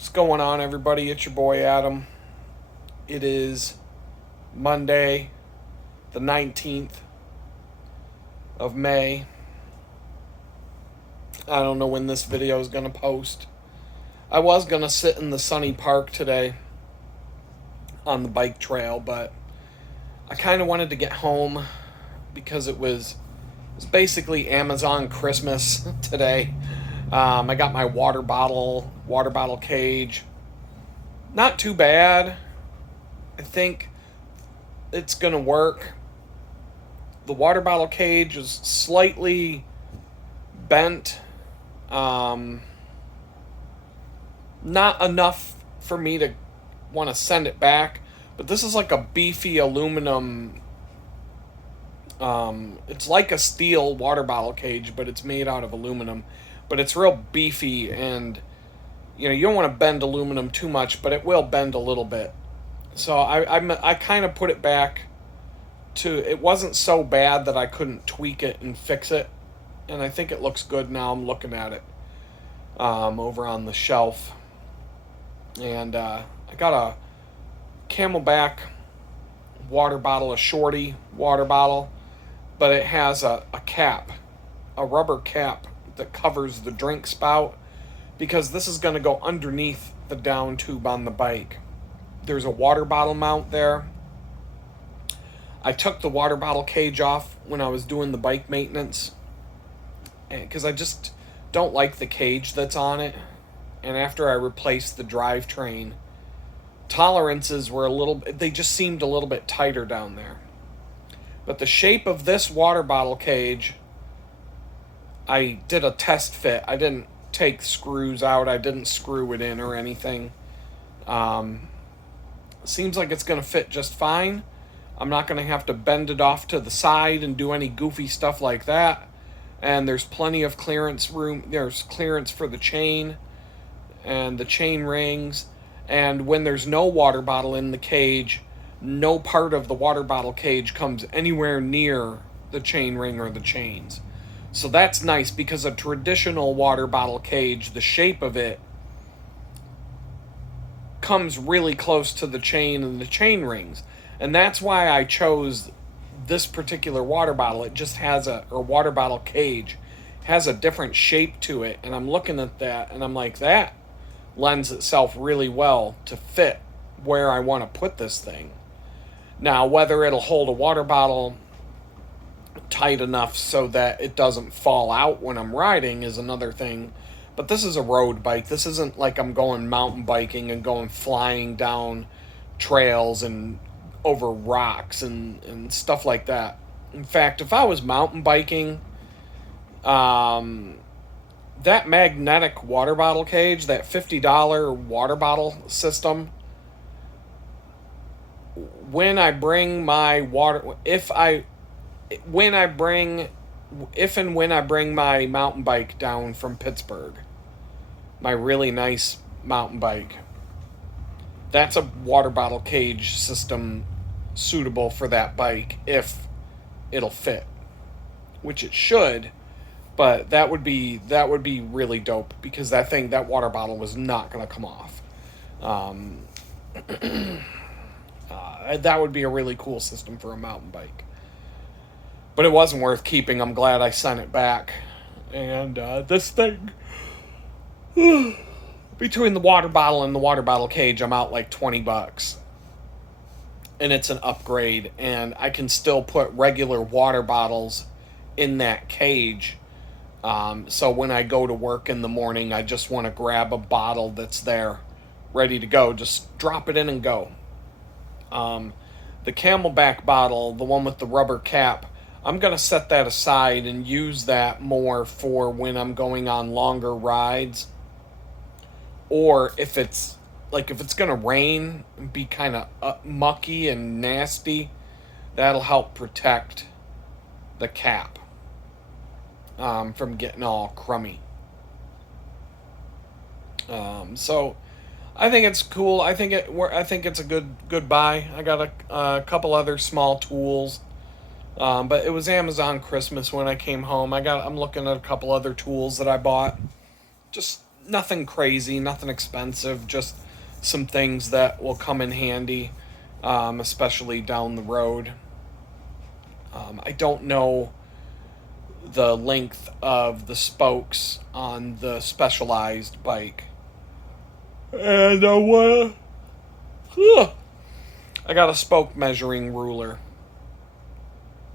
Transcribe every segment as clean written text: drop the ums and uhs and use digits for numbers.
What's going on, everybody? It's your boy Adam. It is Monday, the 19th of May. I don't know when this video is going to post. I was going to sit in the sunny park today on the bike trail, but I kind of wanted to get home because it was basically Amazon Christmas today. I got my water bottle cage. Not too bad. I think it's going to work. The water bottle cage is slightly bent. Not enough for me to want to send it back. But this is like a beefy aluminum. It's like a steel water bottle cage, but it's made out of aluminum. But it's real beefy, and you don't want to bend aluminum too much, but it will bend a little bit. So I kind of put it back to, it wasn't so bad that I couldn't tweak it and fix it, and I think it looks good now. I'm looking at it over on the shelf, and I got a Camelback water bottle, a Shorty water bottle, but it has a cap, a rubber cap that covers the drink spout, because this is going to go underneath the down tube on the bike. There's a water bottle mount there. I took the water bottle cage off when I was doing the bike maintenance because I just don't like the cage that's on it. And after I replaced the drivetrain, tolerances were they just seemed a little bit tighter down there. But the shape of this water bottle cage, I did a test fit. I didn't take screws out. I didn't screw it in or anything. Seems like it's going to fit just fine. I'm not going to have to bend it off to the side and do any goofy stuff like that. And there's plenty of clearance room. There's clearance for the chain and the chain rings. And when there's no water bottle in the cage, no part of the water bottle cage comes anywhere near the chain ring or the chains. So that's nice, because a traditional water bottle cage, the shape of it comes really close to the chain and the chain rings. And that's why I chose this particular water bottle. It just has or water bottle cage has a different shape to it. And I'm looking at that and I'm like, that lends itself really well to fit where I want to put this thing. Now, whether it'll hold a water bottle tight enough so that it doesn't fall out when I'm riding is another thing. But this is a road bike. This isn't like I'm going mountain biking and going flying down trails and over rocks and stuff like that. In fact, if I was mountain biking, that magnetic water bottle cage, that $50 water bottle system, when I bring my if and when I bring my mountain bike down from Pittsburgh, my really nice mountain bike, that's a water bottle cage system suitable for that bike if it'll fit, which it should. But that would be really dope, because that water bottle was not going to come off. That would be a really cool system for a mountain bike. But it wasn't worth keeping. I'm glad I sent it back. And this thing, between the water bottle and the water bottle cage, I'm out like $20. And it's an upgrade. And I can still put regular water bottles in that cage. So when I go to work in the morning, I just want to grab a bottle that's there, ready to go. Just drop it in and go. The Camelback bottle, the one with the rubber cap, I'm going to set that aside and use that more for when I'm going on longer rides. Or if it's going to rain and be kind of mucky and nasty, that'll help protect the cap from getting all crummy. So I think it's cool. I think it's a good buy. I got a couple other small tools. But it was Amazon Christmas when I came home. I'm looking at a couple other tools that I bought. Just Nothing crazy, nothing expensive, just some things that will come in handy, especially down the road. I don't know the length of the spokes on the Specialized bike. And I got a spoke measuring ruler.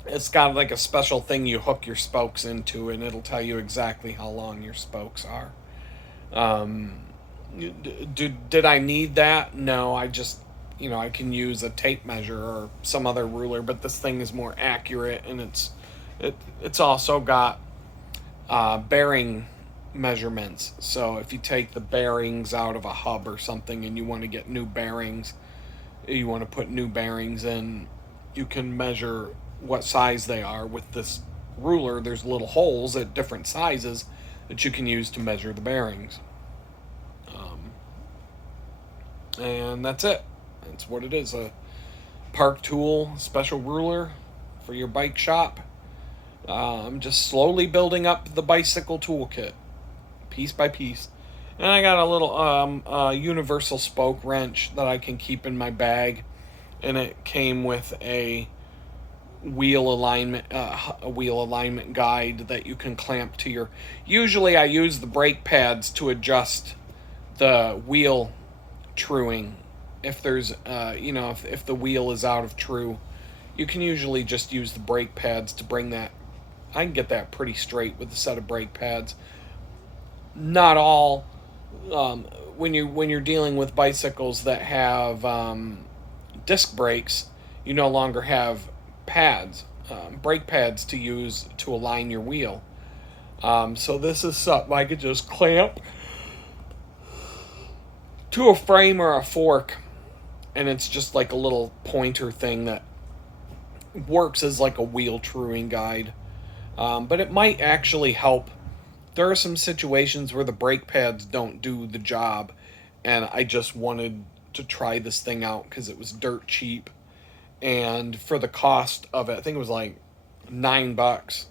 It's got like a special thing you hook your spokes into, and it'll tell you exactly how long your spokes are. Um, did I need that? No, I just, I can use a tape measure or some other ruler, but this thing is more accurate, and it's also got bearing measurements. So if you take the bearings out of a hub or something and you want to get new bearings, you want to put new bearings in, you can measure what size they are with this ruler. There's little holes at different sizes that you can use to measure the bearings. And that's it. That's what it is. A Park Tool special ruler for your bike shop. I'm just slowly building up the bicycle toolkit, piece by piece. And I got a little universal spoke wrench that I can keep in my bag, and it came with a wheel alignment guide that you can clamp to your. Usually, I use the brake pads to adjust the wheel truing. If there's if the wheel is out of true, you can usually just use the brake pads to bring that. I can get that pretty straight with a set of brake pads. Not all. When you're dealing with bicycles that have disc brakes, you no longer have pads, brake pads to use to align your wheel. So this is something I could just clamp to a frame or a fork, and it's just like a little pointer thing that works as like a wheel truing guide. But it might actually help. There are some situations where the brake pads don't do the job, and I just wanted to try this thing out because it was dirt cheap. And for the cost of it, I think it was like $9.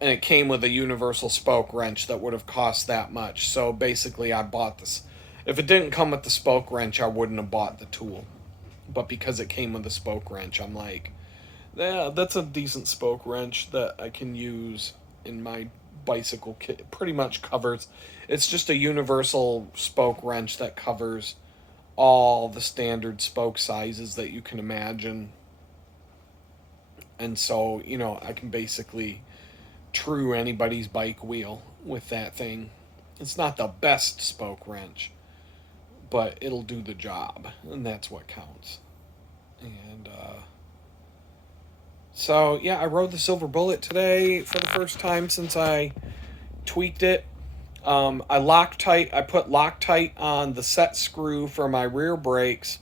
And it came with a universal spoke wrench that would have cost that much. So basically, I bought this. If it didn't come with the spoke wrench, I wouldn't have bought the tool. But because it came with the spoke wrench, I'm like, yeah, that's a decent spoke wrench that I can use in my bicycle kit. It pretty much covers. It's just a universal spoke wrench that covers all the standard spoke sizes that you can imagine. And so, I can basically true anybody's bike wheel with that thing. It's not the best spoke wrench, but it'll do the job, and that's what counts. And so yeah, I rode the Silver Bullet today for the first time since I tweaked it. I put Loctite on the set screw for my rear brakes.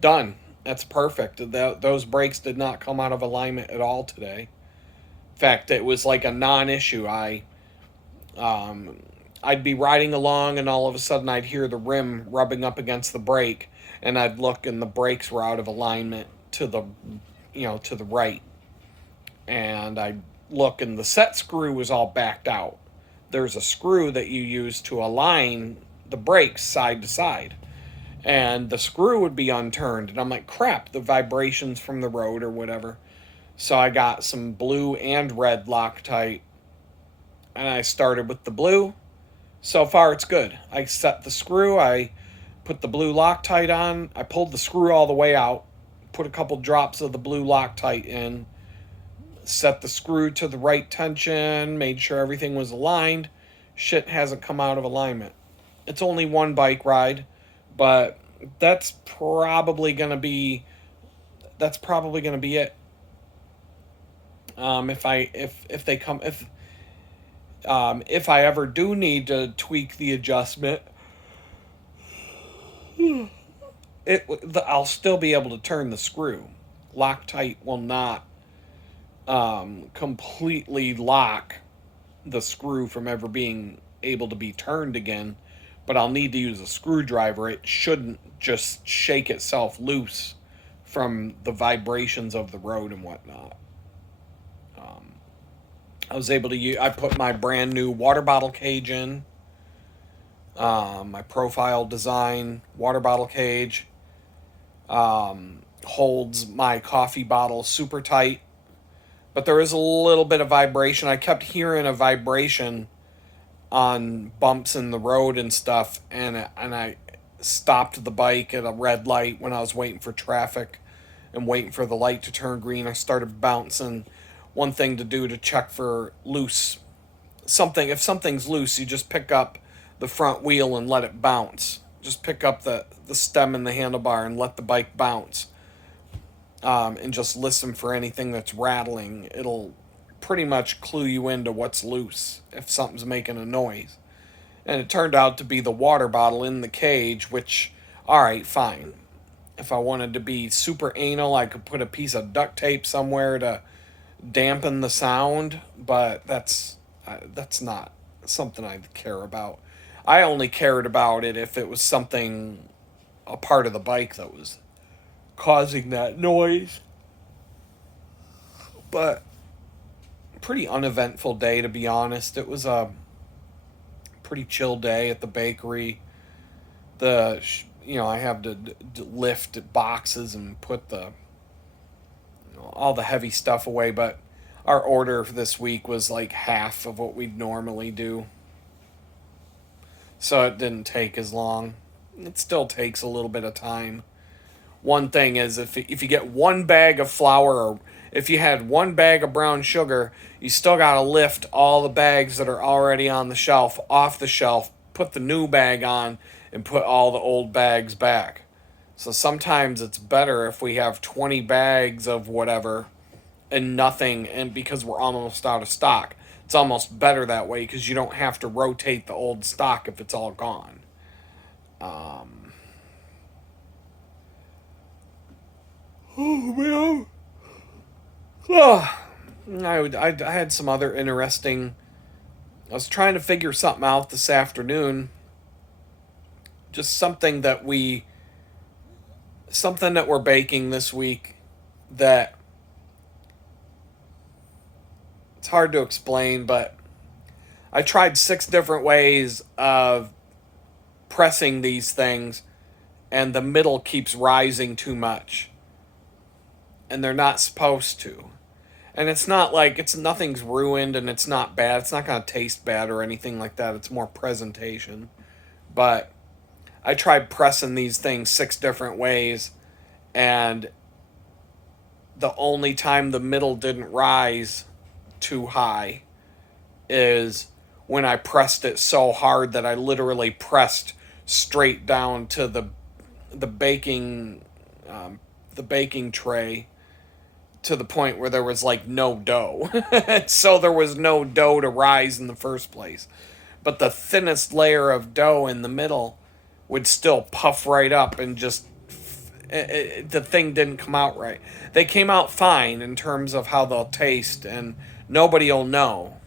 Done. That's perfect. Those brakes did not come out of alignment at all today. In fact, it was like a non-issue. I'd be riding along, and all of a sudden I'd hear the rim rubbing up against the brake, and I'd look, and the brakes were out of alignment to the right. And I'd look, and the set screw was all backed out. There's a screw that you use to align the brakes side to side, and the screw would be unturned, and I'm like, crap, the vibrations from the road or whatever. So I got some blue and red Loctite, and I started with the blue. So far it's good. I set the screw, I put the blue Loctite on, I pulled the screw all the way out, put a couple drops of the blue Loctite in, set the screw to the right tension, made sure everything was aligned. Shit hasn't come out of alignment. It's only one bike ride, but that's probably gonna be it. If I ever do need to tweak the adjustment, I'll still be able to turn the screw. Loctite will not completely lock the screw from ever being able to be turned again, but I'll need to use a screwdriver. It shouldn't just shake itself loose from the vibrations of the road and whatnot. I was able to I put my brand new water bottle cage in. My profile design water bottle cage holds my coffee bottle super tight, but there is a little bit of vibration. I kept hearing a vibration on bumps in the road and stuff, and I stopped the bike at a red light when I was waiting for traffic and waiting for the light to turn green. I started bouncing. One thing to do to check for loose something, if something's loose, you just pick up the front wheel and let it bounce. Just pick up the stem and the handlebar and let the bike bounce. And just listen for anything that's rattling. It'll pretty much clue you into what's loose if something's making a noise. And it turned out to be the water bottle in the cage, which, alright, fine. If I wanted to be super anal, I could put a piece of duct tape somewhere to dampen the sound, but that's not something I care about. I only cared about it if it was something, a part of the bike that was causing that noise. But pretty uneventful day, to be honest. It was a pretty chill day at the bakery. I have to lift boxes and put all the heavy stuff away, but our order for this week was like half of what we'd normally do. So it didn't take as long. It still takes a little bit of time. One thing is, if you get one bag of flour, or if you had one bag of brown sugar, you still got to lift all the bags that are already on the shelf off the shelf, put the new bag on, and put all the old bags back. So sometimes it's better if we have 20 bags of whatever and nothing, and because we're almost out of stock. It's almost better that way because you don't have to rotate the old stock if it's all gone. Oh, man. Oh, I had some other interesting... I was trying to figure something out this afternoon. Just something that we're baking this week that it's hard to explain, but I tried 6 different ways of pressing these things, and the middle keeps rising too much. And they're not supposed to. And it's not like nothing's ruined and it's not bad. It's not going to taste bad or anything like that. It's more presentation. But I tried pressing these things 6 different ways, and the only time the middle didn't rise too high is when I pressed it so hard that I literally pressed straight down to the baking tray, to the point where there was like no dough. So there was no dough to rise in the first place. But the thinnest layer of dough in the middle would still puff right up, and just the thing didn't come out right. They came out fine in terms of how they'll taste, and nobody will know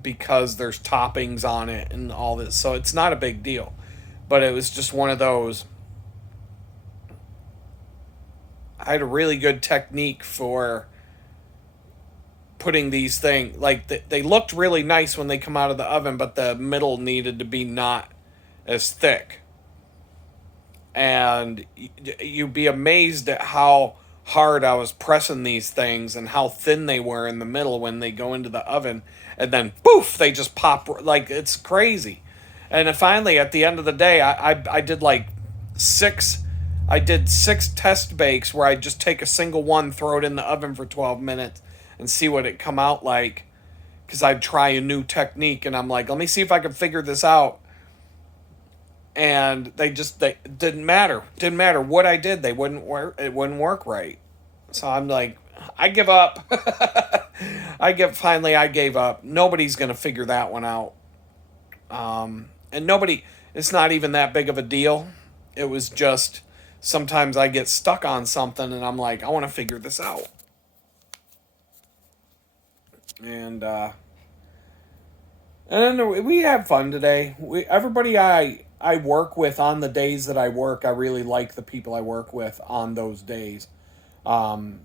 because there's toppings on it and all this. So it's not a big deal. But it was just one of those. I had a really good technique for putting these things, like they looked really nice when they come out of the oven, but the middle needed to be not as thick. And you'd be amazed at how hard I was pressing these things and how thin they were in the middle when they go into the oven, and then poof, they just pop. Like, it's crazy. And then finally, at the end of the day, I did like 6 I did 6 test bakes where I'd just take a single one, throw it in the oven for 12 minutes, and see what it come out like. Because I'd try a new technique, and I'm like, let me see if I can figure this out. And they didn't matter. Didn't matter what I did, they wouldn't work. It wouldn't work right. So I'm like, I give up. Finally, I gave up. Nobody's gonna figure that one out. And nobody. It's not even that big of a deal. It was just, sometimes I get stuck on something and I'm like, I want to figure this out. And then we had fun today. Everybody I work with on the days that I work, I really like the people I work with on those days. One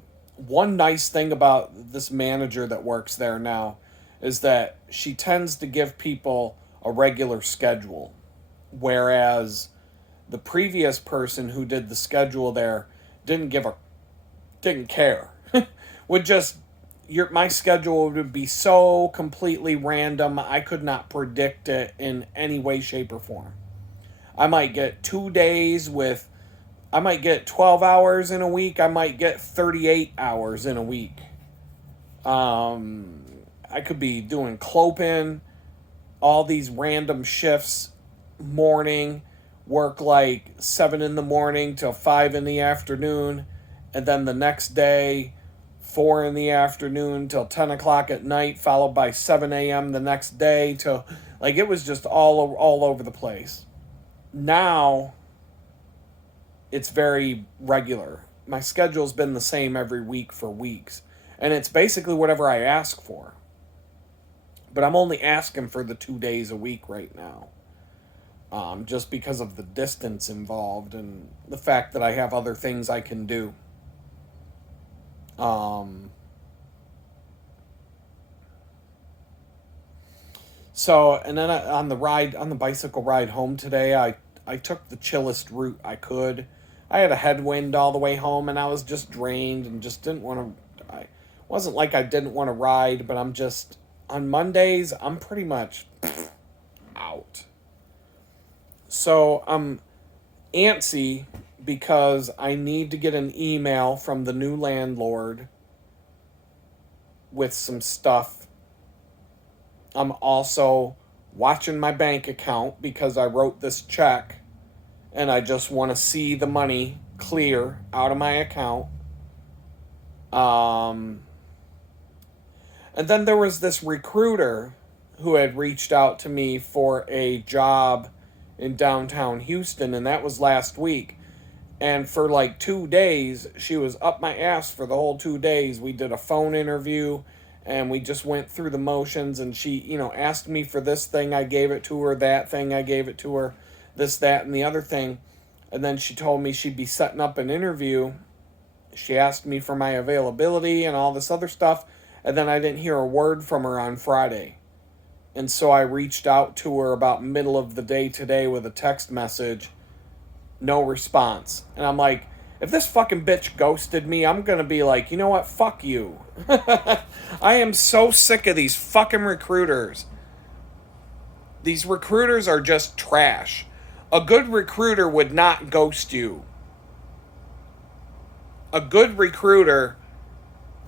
nice thing about this manager that works there now is that she tends to give people a regular schedule. Whereas the previous person who did the schedule there didn't care. Would just my schedule would be so completely random, I could not predict it in any way, shape, or form. I might get 2 days with, I might get 12 hours in a week, I might get 38 hours in a week. I could be doing clopin, all these random shifts, morning, work like 7 in the morning till 5 in the afternoon, and then the next day 4 in the afternoon till 10 o'clock at night, followed by 7 a.m. the next day till, like, it was just all over the place. Now it's very regular. My schedule's been the same every week for weeks, and it's basically whatever I ask for. But I'm only asking for the 2 days a week right now. Just because of the distance involved and the fact that I have other things I can do. So, and then on the bicycle ride home today, I took the chillest route I could. I had a headwind all the way home, and I was just drained and just didn't want to. I wasn't like I didn't want to ride, but I'm just, on Mondays, I'm pretty much out. So I'm antsy because I need to get an email from the new landlord with some stuff. I'm also watching my bank account because I wrote this check and I just want to see the money clear out of my account. And then there was this recruiter who had reached out to me for a job in downtown Houston, and that was last week. And for like 2 days, she was up my ass for the whole 2 days. We did a phone interview, and we just went through the motions, and she, asked me for this thing, I gave it to her, that thing, I gave it to her, this, that, and the other thing. And then she told me she'd be setting up an interview. She asked me for my availability and all this other stuff, and then I didn't hear a word from her on Friday. And so I reached out to her about middle of the day today with a text message. No response. And I'm like, if this fucking bitch ghosted me, I'm going to be like, you know what? Fuck you. I am so sick of these fucking recruiters. These recruiters are just trash. A good recruiter would not ghost you. A good recruiter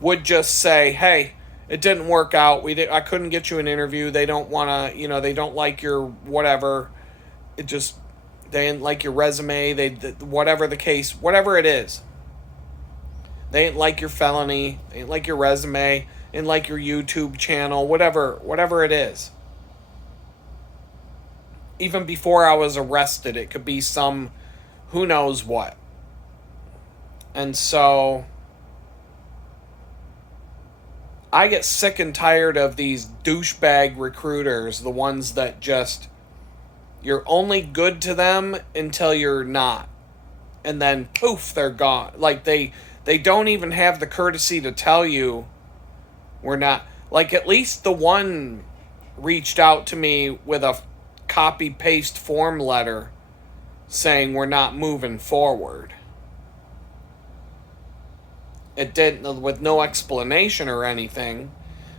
would just say, hey, it didn't work out. I couldn't get you an interview. They don't want to, they don't like your whatever. They didn't like your resume. Whatever the case, whatever it is. They didn't like your felony. They didn't like your resume. They didn't like your YouTube channel. Whatever it is. Even before I was arrested, it could be some who knows what. And so I get sick and tired of these douchebag recruiters, the ones that just, you're only good to them until you're not. And then, poof, they're gone. Like, they don't even have the courtesy to tell you we're not. Like, at least the one reached out to me with a copy-paste form letter saying we're not moving forward. It didn't, with no explanation or anything.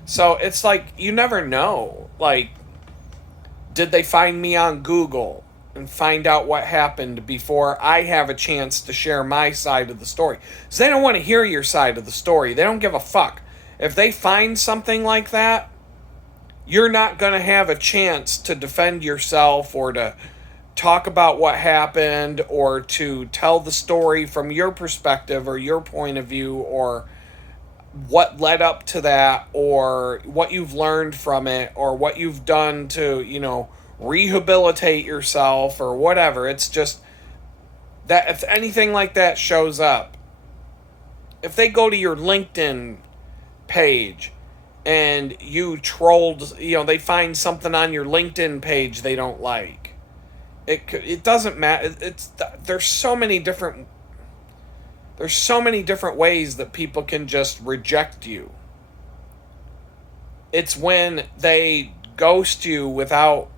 So it's like, you never know. Like, did they find me on Google and find out what happened before I have a chance to share my side of the story? So they don't want to hear your side of the story. They don't give a fuck. If they find something like that, you're not going to have a chance to defend yourself or to talk about what happened or to tell the story from your perspective or your point of view or what led up to that or what you've learned from it or what you've done to, rehabilitate yourself or whatever. It's just that if anything like that shows up, if they go to your LinkedIn page and you trolled, they find something on your LinkedIn page they don't like, it doesn't matter. There's so many different ways that people can just reject you. It's when they ghost you without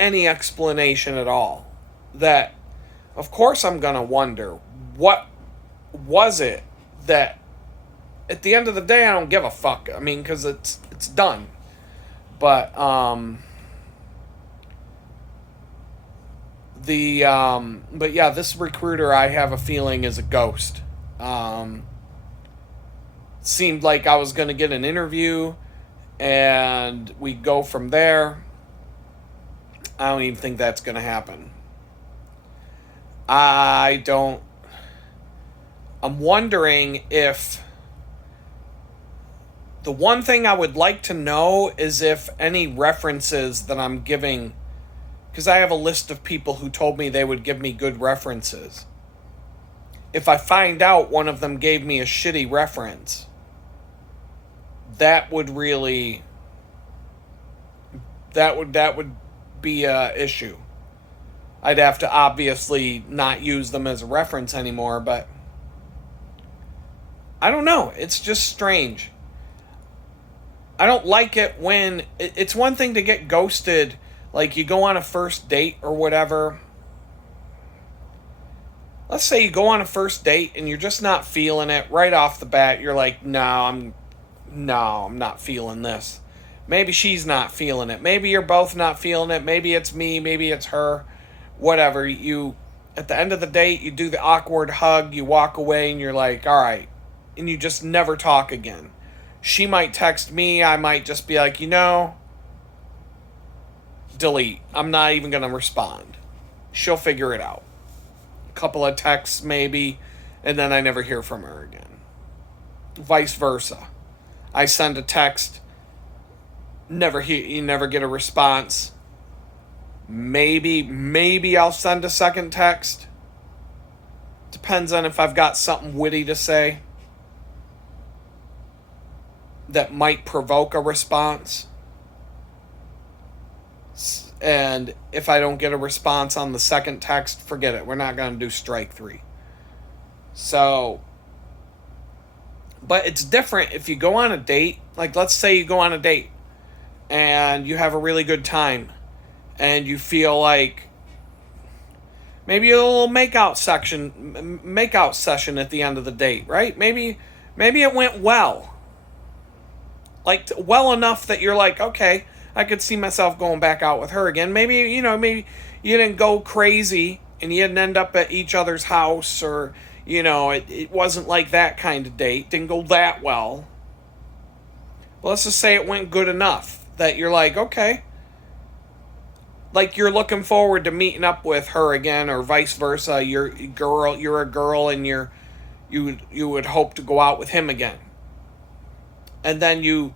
any explanation at all. That, of course, I'm going to wonder, what was it that, at the end of the day, I don't give a fuck. I mean, because it's done. But, but yeah, this recruiter, I have a feeling, is a ghost. Seemed like I was going to get an interview, and we go from there. I don't even think that's going to happen. I'm wondering if, the one thing I would like to know is if any references that I'm giving, because I have a list of people who told me they would give me good references. If I find out one of them gave me a shitty reference, that would really, that would be a issue. I'd have to obviously not use them as a reference anymore, but I don't know. It's just strange. I don't like it when it's one thing to get ghosted, like you go on a first date or whatever. Let's say you go on a first date and you're just not feeling it right off the bat. You're like, no, I'm not feeling this. Maybe she's not feeling it. Maybe you're both not feeling it. Maybe it's me. Maybe it's her. Whatever. You, at the end of the date, you do the awkward hug. You walk away and you're like, all right. And you just never talk again. She might text me. I might just be like, delete. I'm not even going to respond. She'll figure it out. A couple of texts maybe, and then I never hear from her again. Vice versa. I send a text, you never get a response. Maybe I'll send a second text. Depends on if I've got something witty to say that might provoke a response. And if I don't get a response on the second text, forget it. We're not going to do strike 3. So, but it's different if you go on a date. Like, let's say you go on a date and you have a really good time and you feel like maybe a little makeout session at the end of the date, right? Maybe it went well. Like, well enough that you're like, okay, I could see myself going back out with her again. Maybe you didn't go crazy and you didn't end up at each other's house, or, it wasn't like that kind of date. Didn't go that well. But let's just say it went good enough that you're like, okay. Like, you're looking forward to meeting up with her again, or vice versa. You're a girl and you would hope to go out with him again. And then you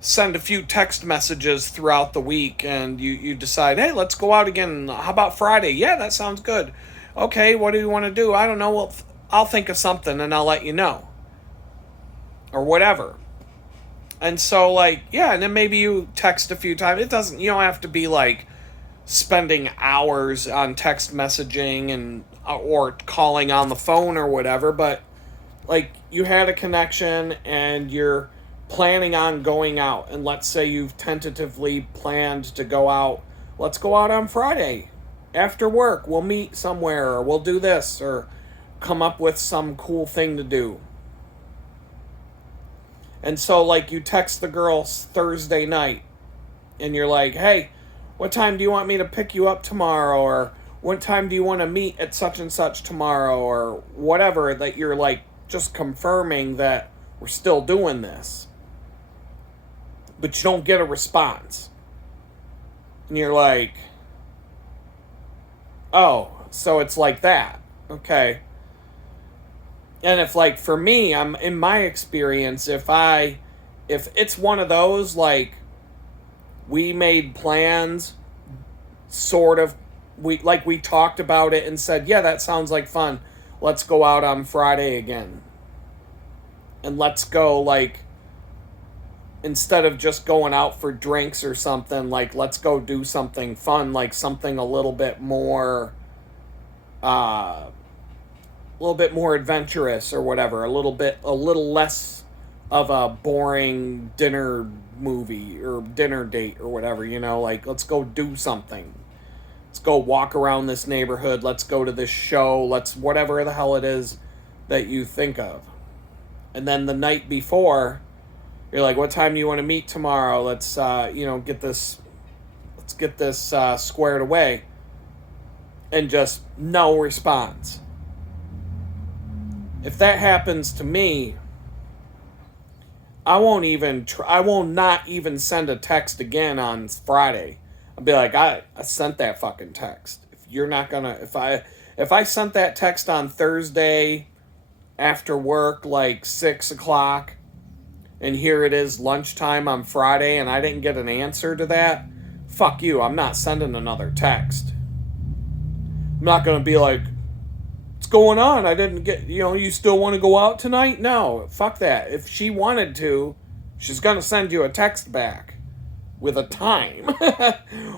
send a few text messages throughout the week and you decide, hey, let's go out again. How about Friday? Yeah, that sounds good. Okay, what do you want to do? I don't know. Well, I'll think of something and I'll let you know. Or whatever. And so, like, yeah, and then maybe you text a few times. You don't have to be like spending hours on text messaging and or calling on the phone or whatever, but like, you had a connection and you're planning on going out, and let's say you've tentatively planned to go out. Let's go out on Friday after work. We'll meet somewhere, or we'll do this, or come up with some cool thing to do. And so, like, you text the girl Thursday night and you're like, hey, what time do you want me to pick you up tomorrow? Or what time do you want to meet at such and such tomorrow? Or whatever, that you're like just confirming that we're still doing this. But you don't get a response. And you're like, oh, so it's like that. Okay. And if, like, for me, in my experience, if it's one of those, like, we made plans, sort of, we talked about it and said, yeah, that sounds like fun. Let's go out on Friday again. And let's go, like, instead of just going out for drinks or something, like, let's go do something fun, like something a little bit more adventurous or whatever, a little less of a boring dinner movie or dinner date or whatever, like, let's go do something. Let's go walk around this neighborhood. Let's go to this show. Let's whatever the hell it is that you think of. And then the night before, you're like, what time do you want to meet tomorrow? Let's get this squared away. And just no response. If that happens to me, I will not even send a text again on Friday. I'll be like, I sent that fucking text. If you're not gonna, if I sent that text on Thursday after work, like 6 o'clock, and here it is lunchtime on Friday, and I didn't get an answer to that, fuck you. I'm not sending another text. I'm not gonna be like, what's going on? I didn't get, you still want to go out tonight? No, fuck that. If she wanted to, she's gonna send you a text back with a time.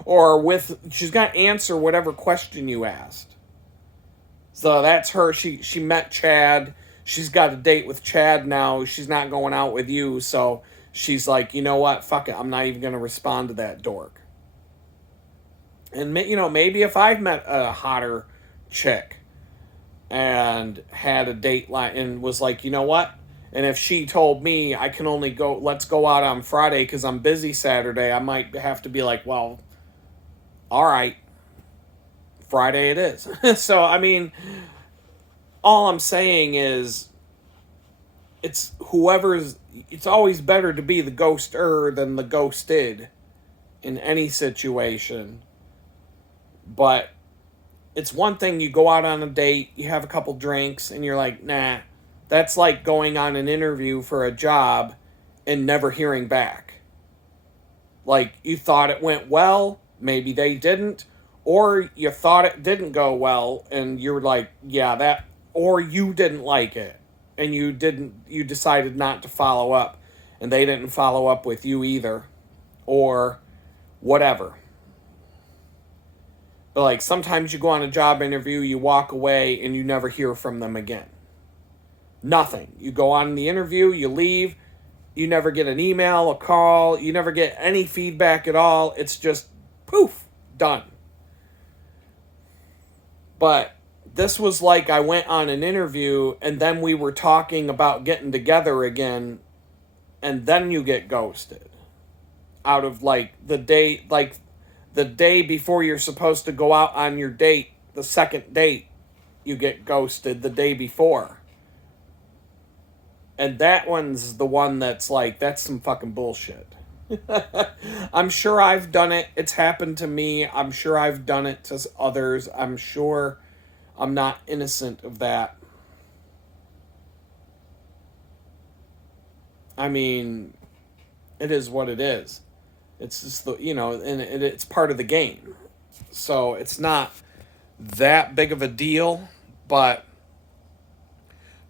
Or she's gonna answer whatever question you asked. So that's her. She met Chad. She's got a date with Chad now. She's not going out with you. So she's like, you know what? Fuck it. I'm not even gonna respond to that dork. And, maybe if I've met a hotter chick and had a date line and was like, you know what? And if she told me I can only let's go out on Friday because I'm busy Saturday, I might have to be like, well, all right, Friday it is. So, I mean, all I'm saying is it's always better to be the ghoster than the ghosted in any situation. But it's one thing you go out on a date, you have a couple drinks, and you're like, nah. That's like going on an interview for a job and never hearing back. Like, you thought it went well, maybe they didn't, or you thought it didn't go well, and you're like, yeah, that, or you didn't like it, and you decided not to follow up, and they didn't follow up with you either, or whatever. But, like, sometimes you go on a job interview, you walk away, and you never hear from them again. Nothing. You go on the interview, you leave, you never get an email, a call, you never get any feedback at all. It's just, poof, done. But this was like I went on an interview, and then we were talking about getting together again, and then you get ghosted. Out of, like, the day before you're supposed to go out on your date, the second date, you get ghosted the day before. And that one's the one that's like, that's some fucking bullshit. I'm sure I've done it. It's happened to me. I'm sure I've done it to others. I'm sure I'm not innocent of that. I mean, it is what it is. It's just, and it's part of the game. So it's not that big of a deal, but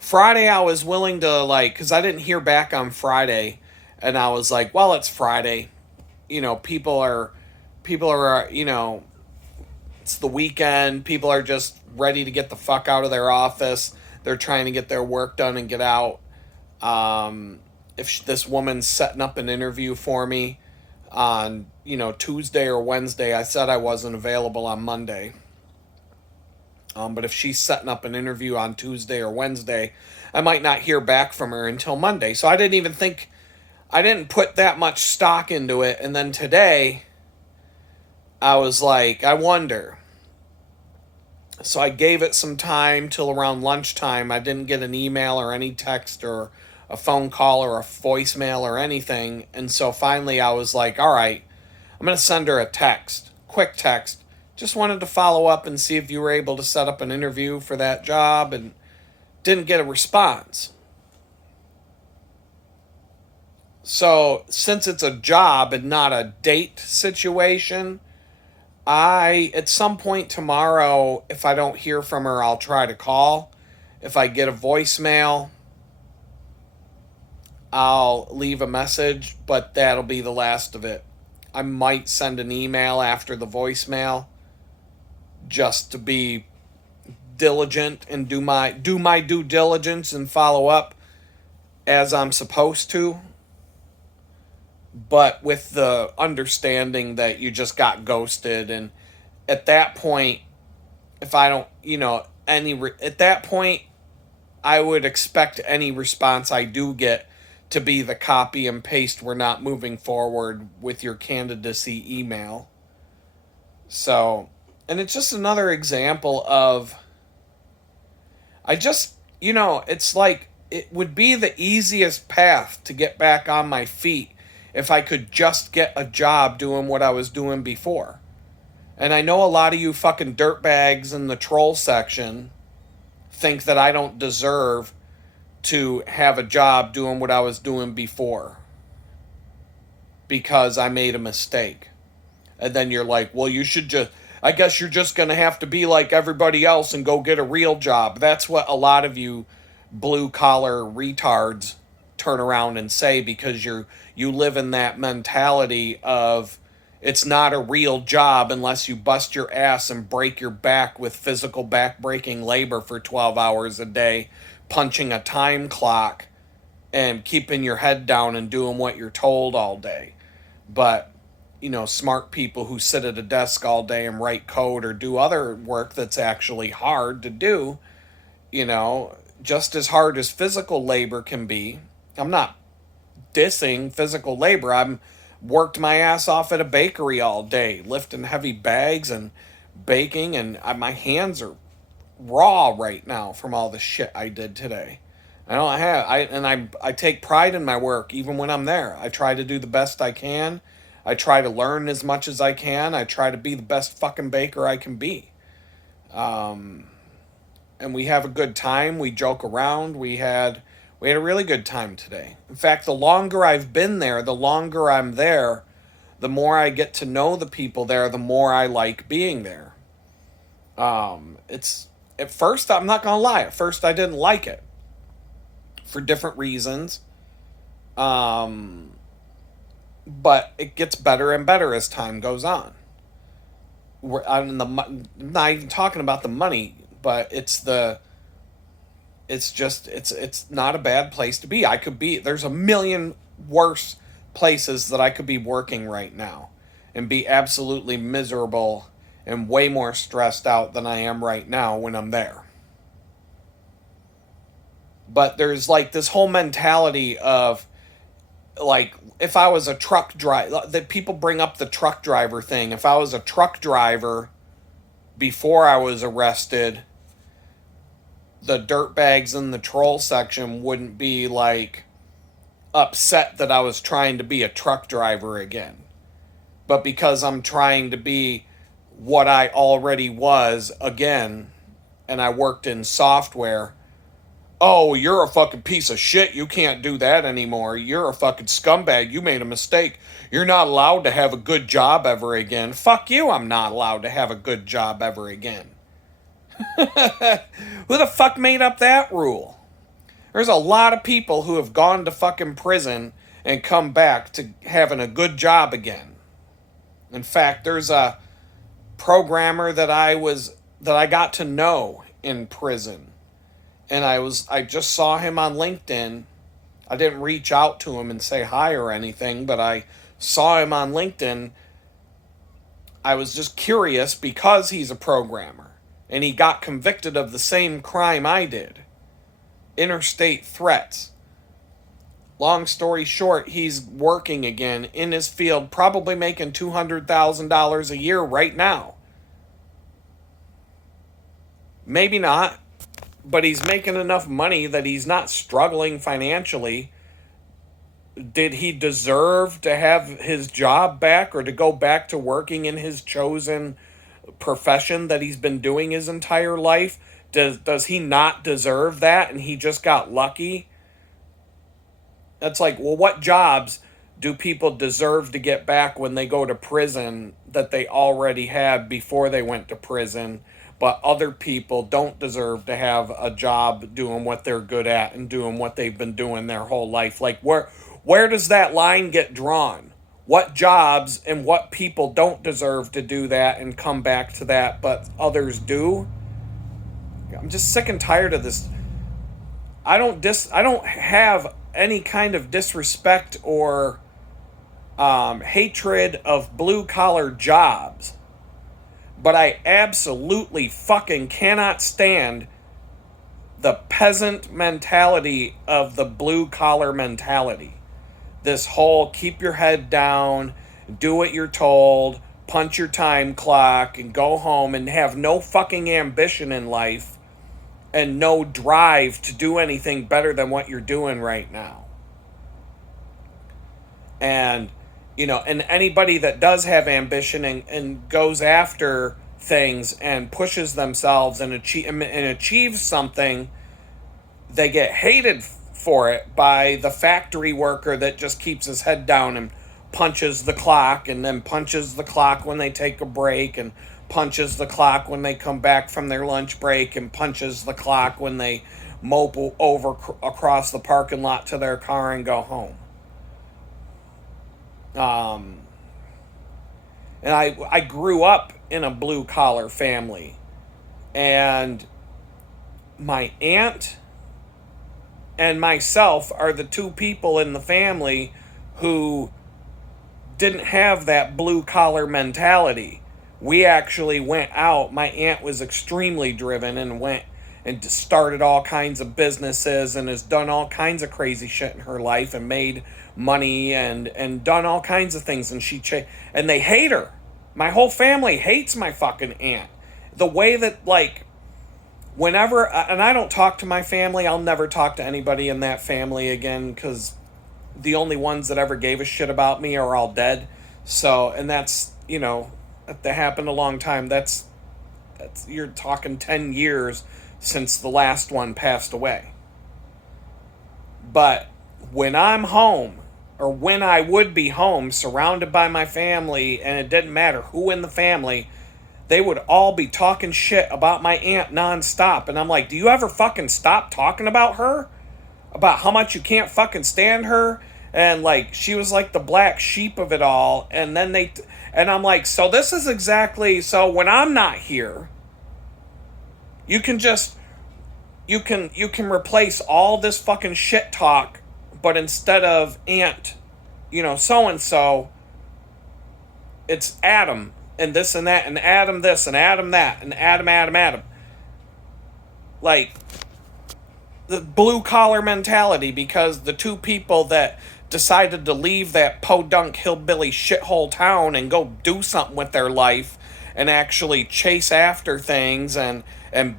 Friday I was willing to, like, because I didn't hear back on Friday, and I was like, well, it's Friday. People are, it's the weekend. People are just ready to get the fuck out of their office. They're trying to get their work done and get out. If this woman's setting up an interview for me on, Tuesday or Wednesday, I said I wasn't available on Monday. But if she's setting up an interview on Tuesday or Wednesday, I might not hear back from her until Monday. So I didn't put that much stock into it. And then today, I was like, I wonder. So I gave it some time till around lunchtime. I didn't get an email or any text or a phone call or a voicemail or anything. And so finally I was like, all right, I'm going to send her a text, quick text. Just wanted to follow up and see if you were able to set up an interview for that job, and didn't get a response. So since it's a job and not a date situation, at some point tomorrow, if I don't hear from her, I'll try to call. If I get a voicemail, I'll leave a message, but that'll be the last of it. I might send an email after the voicemail, just to be diligent and do my due diligence and follow up as I'm supposed to. But with the understanding that you just got ghosted, and at that point, if I don't, at that point, I would expect any response I do get to be the copy and paste, we're not moving forward with your candidacy email. So, and it's just another example of, it's like, it would be the easiest path to get back on my feet if I could just get a job doing what I was doing before. And I know a lot of you fucking dirtbags in the troll section think that I don't deserve to have a job doing what I was doing before because I made a mistake. And then you're like, well, I guess you're just going to have to be like everybody else and go get a real job. That's what a lot of you blue collar retards turn around and say, because you live in that mentality of, it's not a real job unless you bust your ass and break your back with physical back-breaking labor for 12 hours a day, punching a time clock and keeping your head down and doing what you're told all day. But, smart people who sit at a desk all day and write code or do other work that's actually hard to do, just as hard as physical labor can be. I'm not dissing physical labor. I'm worked my ass off at a bakery all day, lifting heavy bags and baking, and my hands are raw right now from all the shit I did today. I take pride in my work even when I'm there. I try to do the best I can. I try to learn as much as I can. I try to be the best fucking baker I can be. And we have a good time. We joke around. We had a really good time today. In fact, the longer I've been there, the longer I'm there, the more I get to know the people there, the more I like being there. It's, at first, I'm not gonna lie, at first I didn't like it for different reasons. But it gets better and better as time goes on. I'm not even talking about the money, but it's not a bad place to be. There's a million worse places that I could be working right now and be absolutely miserable and way more stressed out than I am right now when I'm there. But there's like this whole mentality of, like, if I was a truck driver, that people bring up the truck driver thing. If I was a truck driver before I was arrested, the dirtbags in the troll section wouldn't be like upset that I was trying to be a truck driver again. But because I'm trying to be what I already was again, and I worked in software, oh, you're a fucking piece of shit. You can't do that anymore. You're a fucking scumbag. You made a mistake. You're not allowed to have a good job ever again. Fuck you, I'm not allowed to have a good job ever again. Who the fuck made up that rule? There's a lot of people who have gone to fucking prison and come back to having a good job again. In fact, there's a programmer that I got to know in prison. And I just saw him on LinkedIn. I didn't reach out to him and say hi or anything, but I saw him on LinkedIn. I was just curious because he's a programmer. And he got convicted of the same crime I did. Interstate threats. Long story short, he's working again in his field, probably making $200,000 a year right now. Maybe not. But he's making enough money that he's not struggling financially. Did he deserve to have his job back or to go back to working in his chosen profession that he's been doing his entire life? Does he not deserve that and he just got lucky? That's like, well, what jobs do people deserve to get back when they go to prison that they already had before they went to prison? But other people don't deserve to have a job doing what they're good at and doing what they've been doing their whole life. Like, where does that line get drawn? What jobs and what people don't deserve to do that and come back to that, but others do? I'm just sick and tired of this. I don't have any kind of disrespect or hatred of blue collar jobs. But I absolutely fucking cannot stand the peasant mentality of the blue collar mentality. This whole keep your head down, do what you're told, punch your time clock, and go home and have no fucking ambition in life and no drive to do anything better than what you're doing right now. And, and anybody that does have ambition and goes after things and pushes themselves and achieves something, they get hated for it by the factory worker that just keeps his head down and punches the clock, and then punches the clock when they take a break, and punches the clock when they come back from their lunch break, and punches the clock when they mope over across the parking lot to their car and go home. And I grew up in a blue collar family, and my aunt and myself are the two people in the family who didn't have that blue collar mentality. We actually went out. My aunt was extremely driven and went and started all kinds of businesses and has done all kinds of crazy shit in her life and made money and done all kinds of things. And and they hate her. My whole family hates my fucking aunt. The way that, like, whenever, and I don't talk to my family, I'll never talk to anybody in that family again, because the only ones that ever gave a shit about me are all dead. So, and that's, that happened a long time. That's you're talking 10 years since the last one passed away. But when I'm home, or when I would be home, surrounded by my family, and it didn't matter who in the family, they would all be talking shit about my aunt nonstop. And I'm like, do you ever fucking stop talking about her? About how much you can't fucking stand her? And, like, she was like the black sheep of it all. And then and I'm like, so this is exactly, so when I'm not here, you can replace all this fucking shit talk, but instead of aunt, so-and-so, it's Adam, and this and that, and Adam this, and Adam that, and Adam. Like, the blue-collar mentality, because the two people that decided to leave that podunk hillbilly shithole town and go do something with their life and actually chase after things and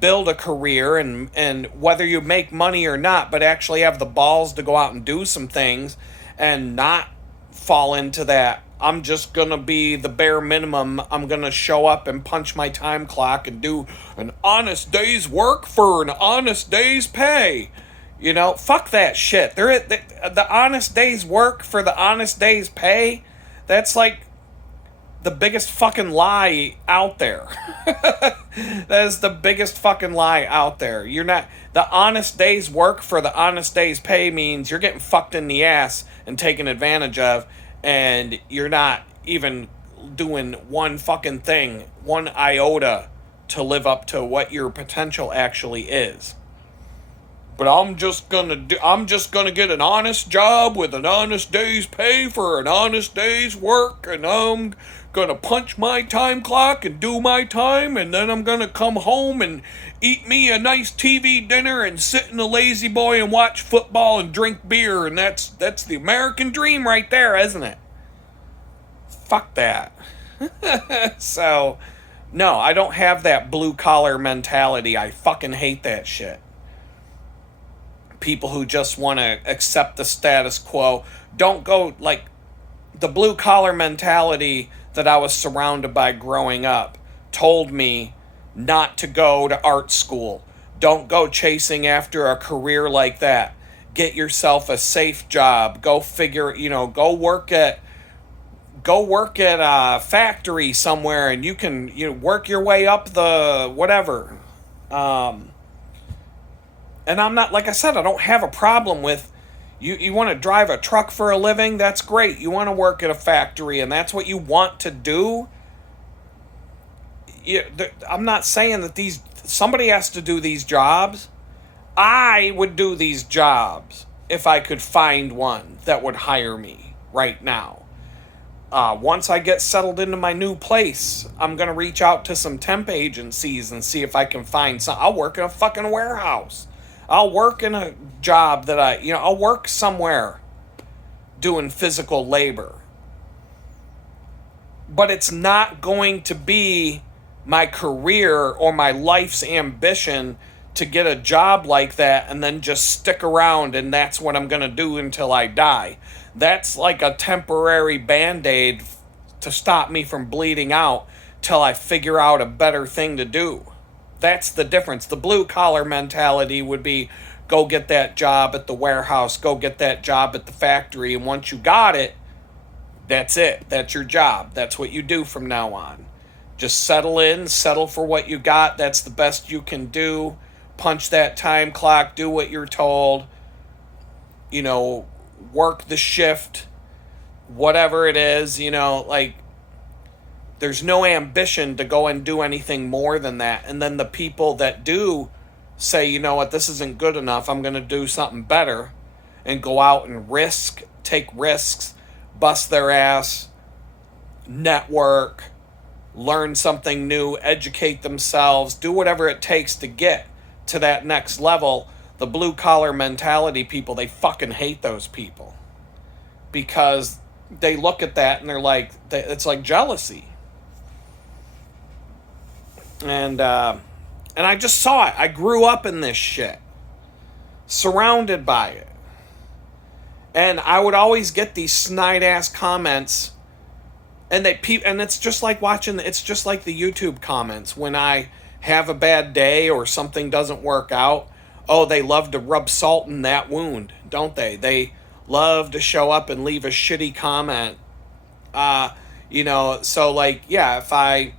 build a career and whether you make money or not, but actually have the balls to go out and do some things and not fall into that, I'm just going to be the bare minimum. I'm going to show up and punch my time clock and do an honest day's work for an honest day's pay. Fuck that shit. The honest day's work for the honest day's pay, that's like the biggest fucking lie out there. That is the biggest fucking lie out there. You're not, the honest day's work for the honest day's pay means you're getting fucked in the ass and taken advantage of, and you're not even doing one fucking thing, one iota, to live up to what your potential actually is. But I'm just gonna get an honest job with an honest day's pay for an honest day's work, and I'm gonna punch my time clock and do my time, and then I'm gonna come home and eat me a nice TV dinner and sit in the lazy boy and watch football and drink beer, and that's the American dream right there, isn't it? Fuck that. So, no, I don't have that blue collar mentality. I fucking hate that shit. People who just want to accept the status quo. Don't go, like, the blue collar mentality that I was surrounded by growing up told me not to go to art school. Don't go chasing after a career like that. Get yourself a safe job. Go work at a factory somewhere, and you can work your way up the whatever. And I'm not, like I said, I don't have a problem with you want to drive a truck for a living, that's great. You want to work at a factory and that's what you want to do. I'm not saying that somebody has to do these jobs. I would do these jobs if I could find one that would hire me right now. Once I get settled into my new place, I'm going to reach out to some temp agencies and see if I can find some. I'll work in a fucking warehouse. I'll work in a job that I'll work somewhere doing physical labor. But it's not going to be my career or my life's ambition to get a job like that and then just stick around and that's what I'm going to do until I die. That's like a temporary band-aid to stop me from bleeding out till I figure out a better thing to do. That's the difference. The blue-collar mentality would be go get that job at the warehouse, go get that job at the factory, and once you got it, that's it. That's your job. That's what you do from now on. Just settle in, settle for what you got. That's the best you can do. Punch that time clock, do what you're told. Work the shift, whatever it is, there's no ambition to go and do anything more than that. And then the people that do say, you know what, this isn't good enough, I'm going to do something better, and go out and take risks, bust their ass, network, learn something new, educate themselves, do whatever it takes to get to that next level. The blue collar mentality people, they fucking hate those people because they look at that and they're like, it's like jealousy. And I just saw it. I grew up in this shit, surrounded by it. And I would always get these snide ass comments, and it's just like it's just like the YouTube comments when I have a bad day or something doesn't work out. Oh, they love to rub salt in that wound, don't they? They love to show up and leave a shitty comment. So if I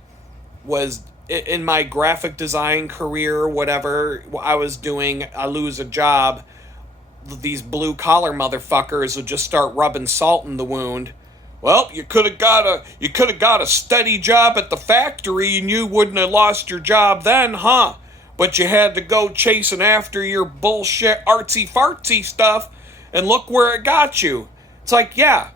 was in my graphic design career or whatever I was doing, I lose a job, these blue collar motherfuckers would just start rubbing salt in the wound. Well, you could have got a steady job at the factory and you wouldn't have lost your job then, huh? But you had to go chasing after your bullshit artsy fartsy stuff, and look where it got you. It's like, yeah,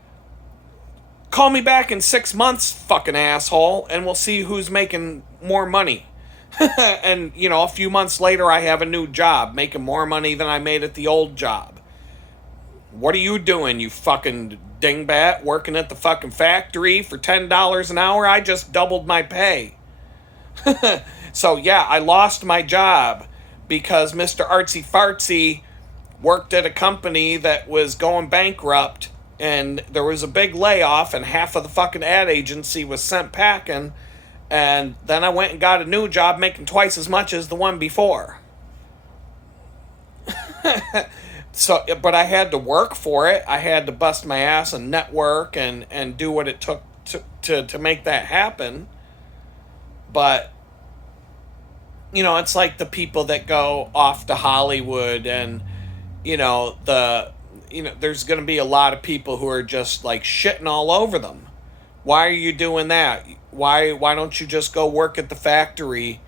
call me back in 6 months, fucking asshole, and we'll see who's making more money. And, a few months later, I have a new job, making more money than I made at the old job. What are you doing, you fucking dingbat, working at the fucking factory for $10 an hour? I just doubled my pay. So, yeah, I lost my job because Mr. Artsy Fartsy worked at a company that was going bankrupt, and there was a big layoff, and half of the fucking ad agency was sent packing, and then I went and got a new job making twice as much as the one before. But I had to work for it. I had to bust my ass and network and do what it took to make that happen. But it's like the people that go off to Hollywood and, there's going to be a lot of people who are just like shitting all over them. Why are you doing that? Why don't you just go work at the factory?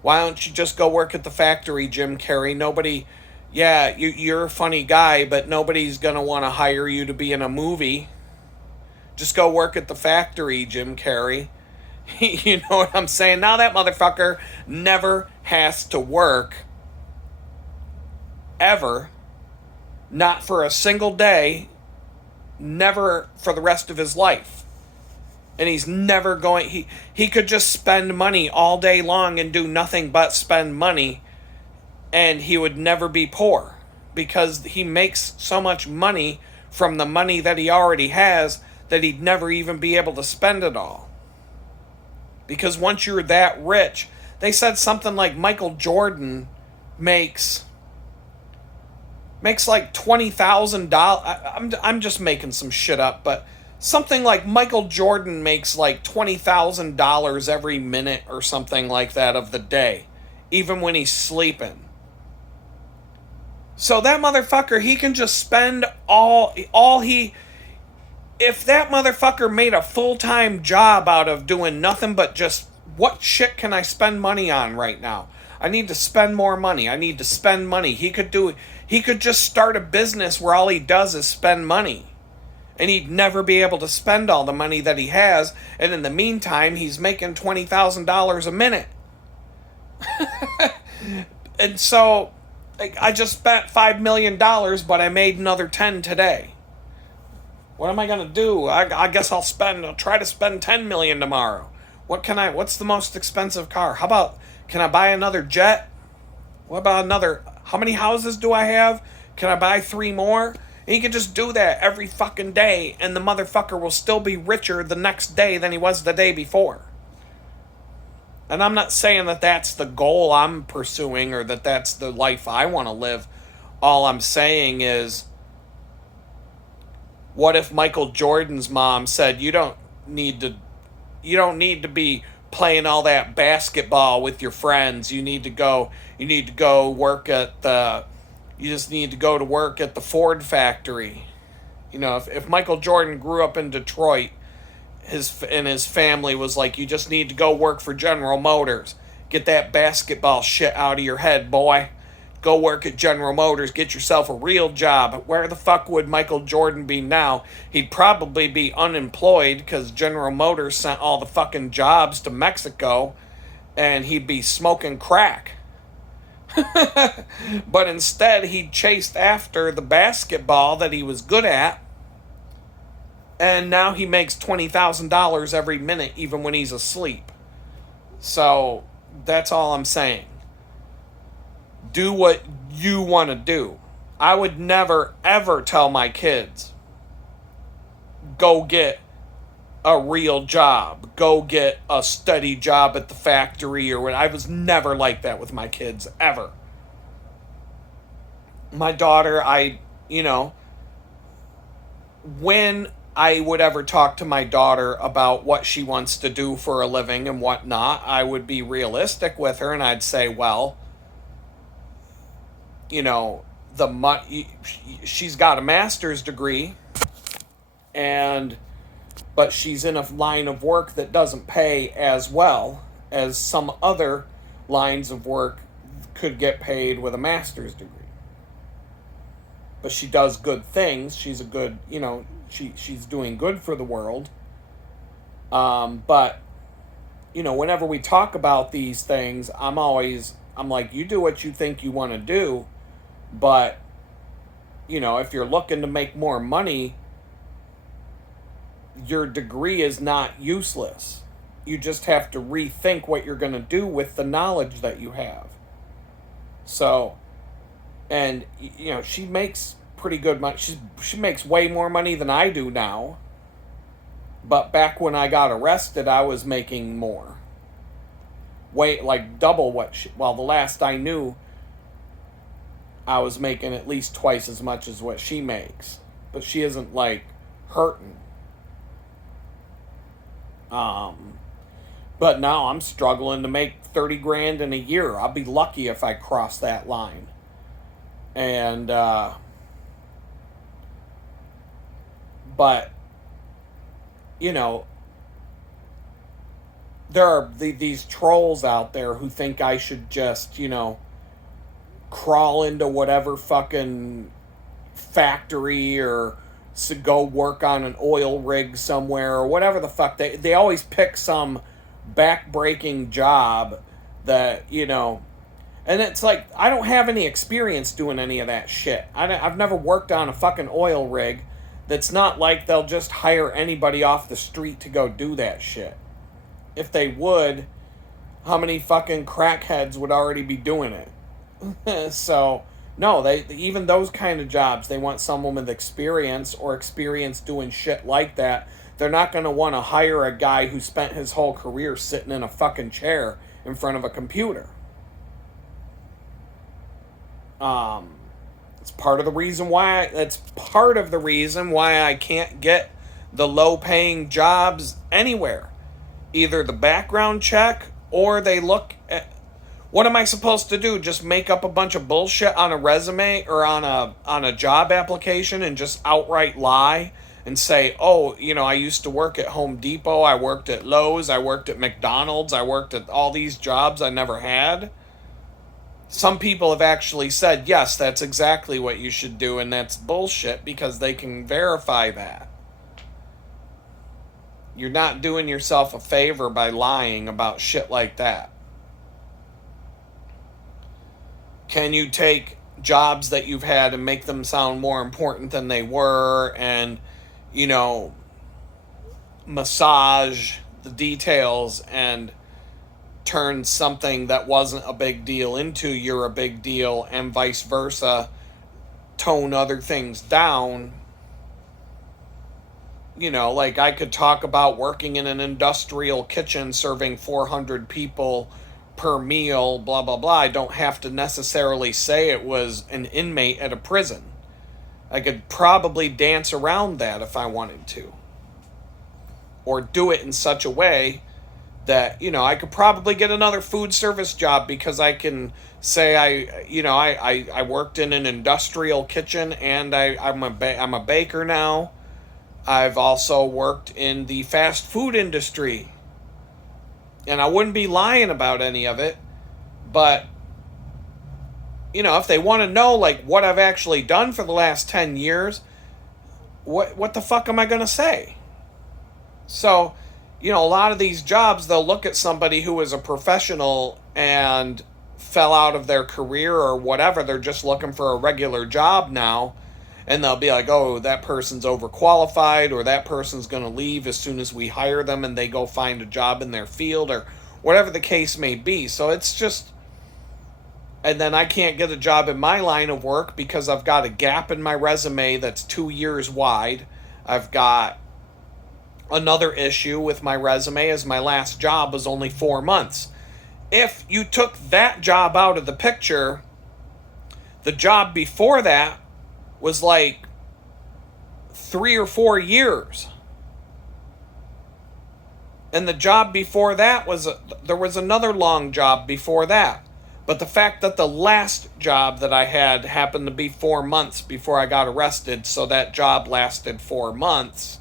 Why don't you just go work at the factory, Jim Carrey? Nobody, you're a funny guy, but nobody's going to want to hire you to be in a movie. Just go work at the factory, Jim Carrey. You know what I'm saying? Now that motherfucker never has to work. Ever. Not for a single day. Never for the rest of his life. And he's never going... He could just spend money all day long and do nothing but spend money. And he would never be poor. Because he makes so much money from the money that he already has that he'd never even be able to spend it all. Because once you're that rich, they said something like Michael Jordan makes like $20,000. I'm just making some shit up, but something like Michael Jordan makes like $20,000 every minute or something like that of the day, even when he's sleeping. So that motherfucker, he can just spend if that motherfucker made a full-time job out of doing nothing but just, what shit can I spend money on right now? I need to spend more money. I need to spend money. He could just start a business where all he does is spend money. And he'd never be able to spend all the money that he has. And in the meantime, he's making $20,000 a minute. And so I just spent $5 million, but I made another 10 today. What am I going to do? I guess I'll try to spend 10 million tomorrow. What's the most expensive car? How about, can I buy another jet? What about how many houses do I have? Can I buy 3 more? And you can just do that every fucking day, and the motherfucker will still be richer the next day than he was the day before. And I'm not saying that that's the goal I'm pursuing or that that's the life I want to live. All I'm saying is, what if Michael Jordan's mom said, you don't need to be playing all that basketball with your friends. You need to go work you just need to go to work at the Ford factory. You know, if Michael Jordan grew up in Detroit, his family was like, you just need to go work for General Motors. Get that basketball shit out of your head, boy. Go work at General Motors. Get yourself a real job. Where the fuck would Michael Jordan be now? He'd probably be unemployed because General Motors sent all the fucking jobs to Mexico, and he'd be smoking crack. But instead, he chased after the basketball that he was good at, and now he makes $20,000 every minute, even when he's asleep. So that's all I'm saying. Do what you want to do. I would never, ever tell my kids, go get a real job. Go get a steady job at the factory or what. I was never like that with my kids, ever. My daughter, when I would ever talk to my daughter about what she wants to do for a living and whatnot, I would be realistic with her and I'd say, well, she's got a master's degree, but she's in a line of work that doesn't pay as well as some other lines of work could get paid with a master's degree. But she does good things. She's a good, she's doing good for the world. But, whenever we talk about these things, I'm like, you do what you think you want to do. But, if you're looking to make more money, your degree is not useless. You just have to rethink what you're going to do with the knowledge that you have. So, and, she makes pretty good money. She makes way more money than I do now. But back when I got arrested, I was making more. Double the last I knew, I was making at least twice as much as what she makes. But she isn't, hurting. But now I'm struggling to make 30 grand in a year. I'll be lucky if I cross that line. And, but, there are these trolls out there who think I should just, crawl into whatever fucking factory or go work on an oil rig somewhere or whatever the fuck. They always pick some back-breaking job that, and it's like, I don't have any experience doing any of that shit. I've never worked on a fucking oil rig. That's not like they'll just hire anybody off the street to go do that shit. If they would, how many fucking crackheads would already be doing it? So, no, they even those kind of jobs, they want someone with experience or experience doing shit like that. They're not going to want to hire a guy who spent his whole career sitting in a fucking chair in front of a computer. That's part of the reason why I can't get the low-paying jobs anywhere. Either the background check or they look at... What am I supposed to do? Just make up a bunch of bullshit on a resume or on a job application and just outright lie and say, oh, I used to work at Home Depot, I worked at Lowe's, I worked at McDonald's, I worked at all these jobs I never had? Some people have actually said, yes, that's exactly what you should do, and that's bullshit because they can verify that. You're not doing yourself a favor by lying about shit like that. Can you take jobs that you've had and make them sound more important than they were, and, you know, massage the details and turn something that wasn't a big deal into you're a big deal, and vice versa, tone other things down? You know, like I could talk about working in an industrial kitchen serving 400 people per meal, blah, blah, blah. I don't have to necessarily say it was an inmate at a prison. I could probably dance around that if I wanted to. Or do it in such a way that, you know, I could probably get another food service job because I can say I worked in an industrial kitchen, and I'm a baker now. I've also worked in the fast food industry. And I wouldn't be lying about any of it. But, you know, if they want to know, like, what I've actually done for the last 10 years, what the fuck am I going to say? So, you know, a lot of these jobs, they'll look at somebody who is a professional and fell out of their career or whatever. They're just looking for a regular job now. And they'll be like, oh, that person's overqualified, or that person's going to leave as soon as we hire them and they go find a job in their field, or whatever the case may be. So it's just... And then I can't get a job in my line of work because I've got a gap in my resume that's 2 years wide. I've got another issue with my resume as my last job was only 4 months. If you took that job out of the picture, the job before that was like 3 or 4 years. And the job before that there was another long job before that. But the fact that the last job that I had happened to be 4 months before I got arrested, so that job lasted 4 months,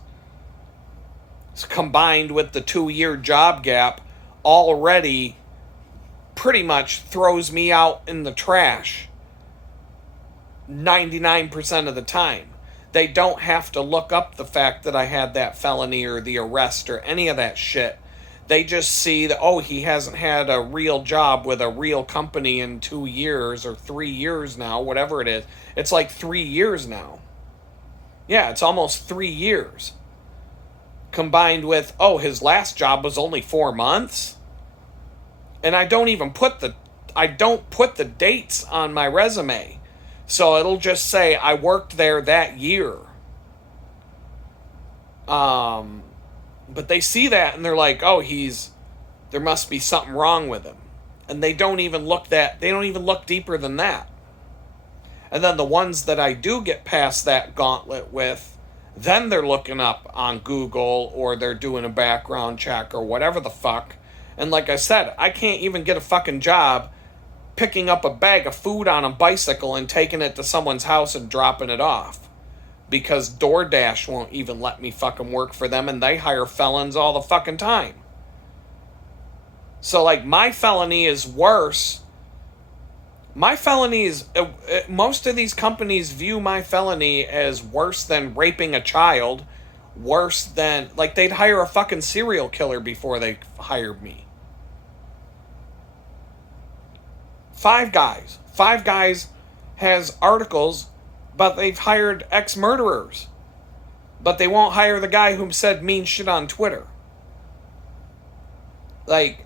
combined with the 2-year job gap, already pretty much throws me out in the trash 99% of the time. They don't have to look up the fact that I had that felony or the arrest or any of that shit. They just see that, oh, he hasn't had a real job with a real company in 2 years or 3 years now, whatever it is. It's like 3 years now. Yeah, it's almost 3 years. Combined with, oh, his last job was only 4 months. And I don't put the dates on my resume. So it'll just say I worked there that year. But they see that and they're like, oh, there must be something wrong with him. And they don't even look deeper than that. And then the ones that I do get past that gauntlet with, then they're looking up on Google, or they're doing a background check or whatever the fuck. And like I said, I can't even get a fucking job picking up a bag of food on a bicycle and taking it to someone's house and dropping it off. Because DoorDash won't even let me fucking work for them, and they hire felons all the fucking time. So, like, my felony is worse. My felony is... most of these companies view my felony as worse than raping a child. Worse than... Like, they'd hire a fucking serial killer before they hired me. Five Guys has articles, but they've hired ex-murderers. But they won't hire the guy who said mean shit on Twitter. Like...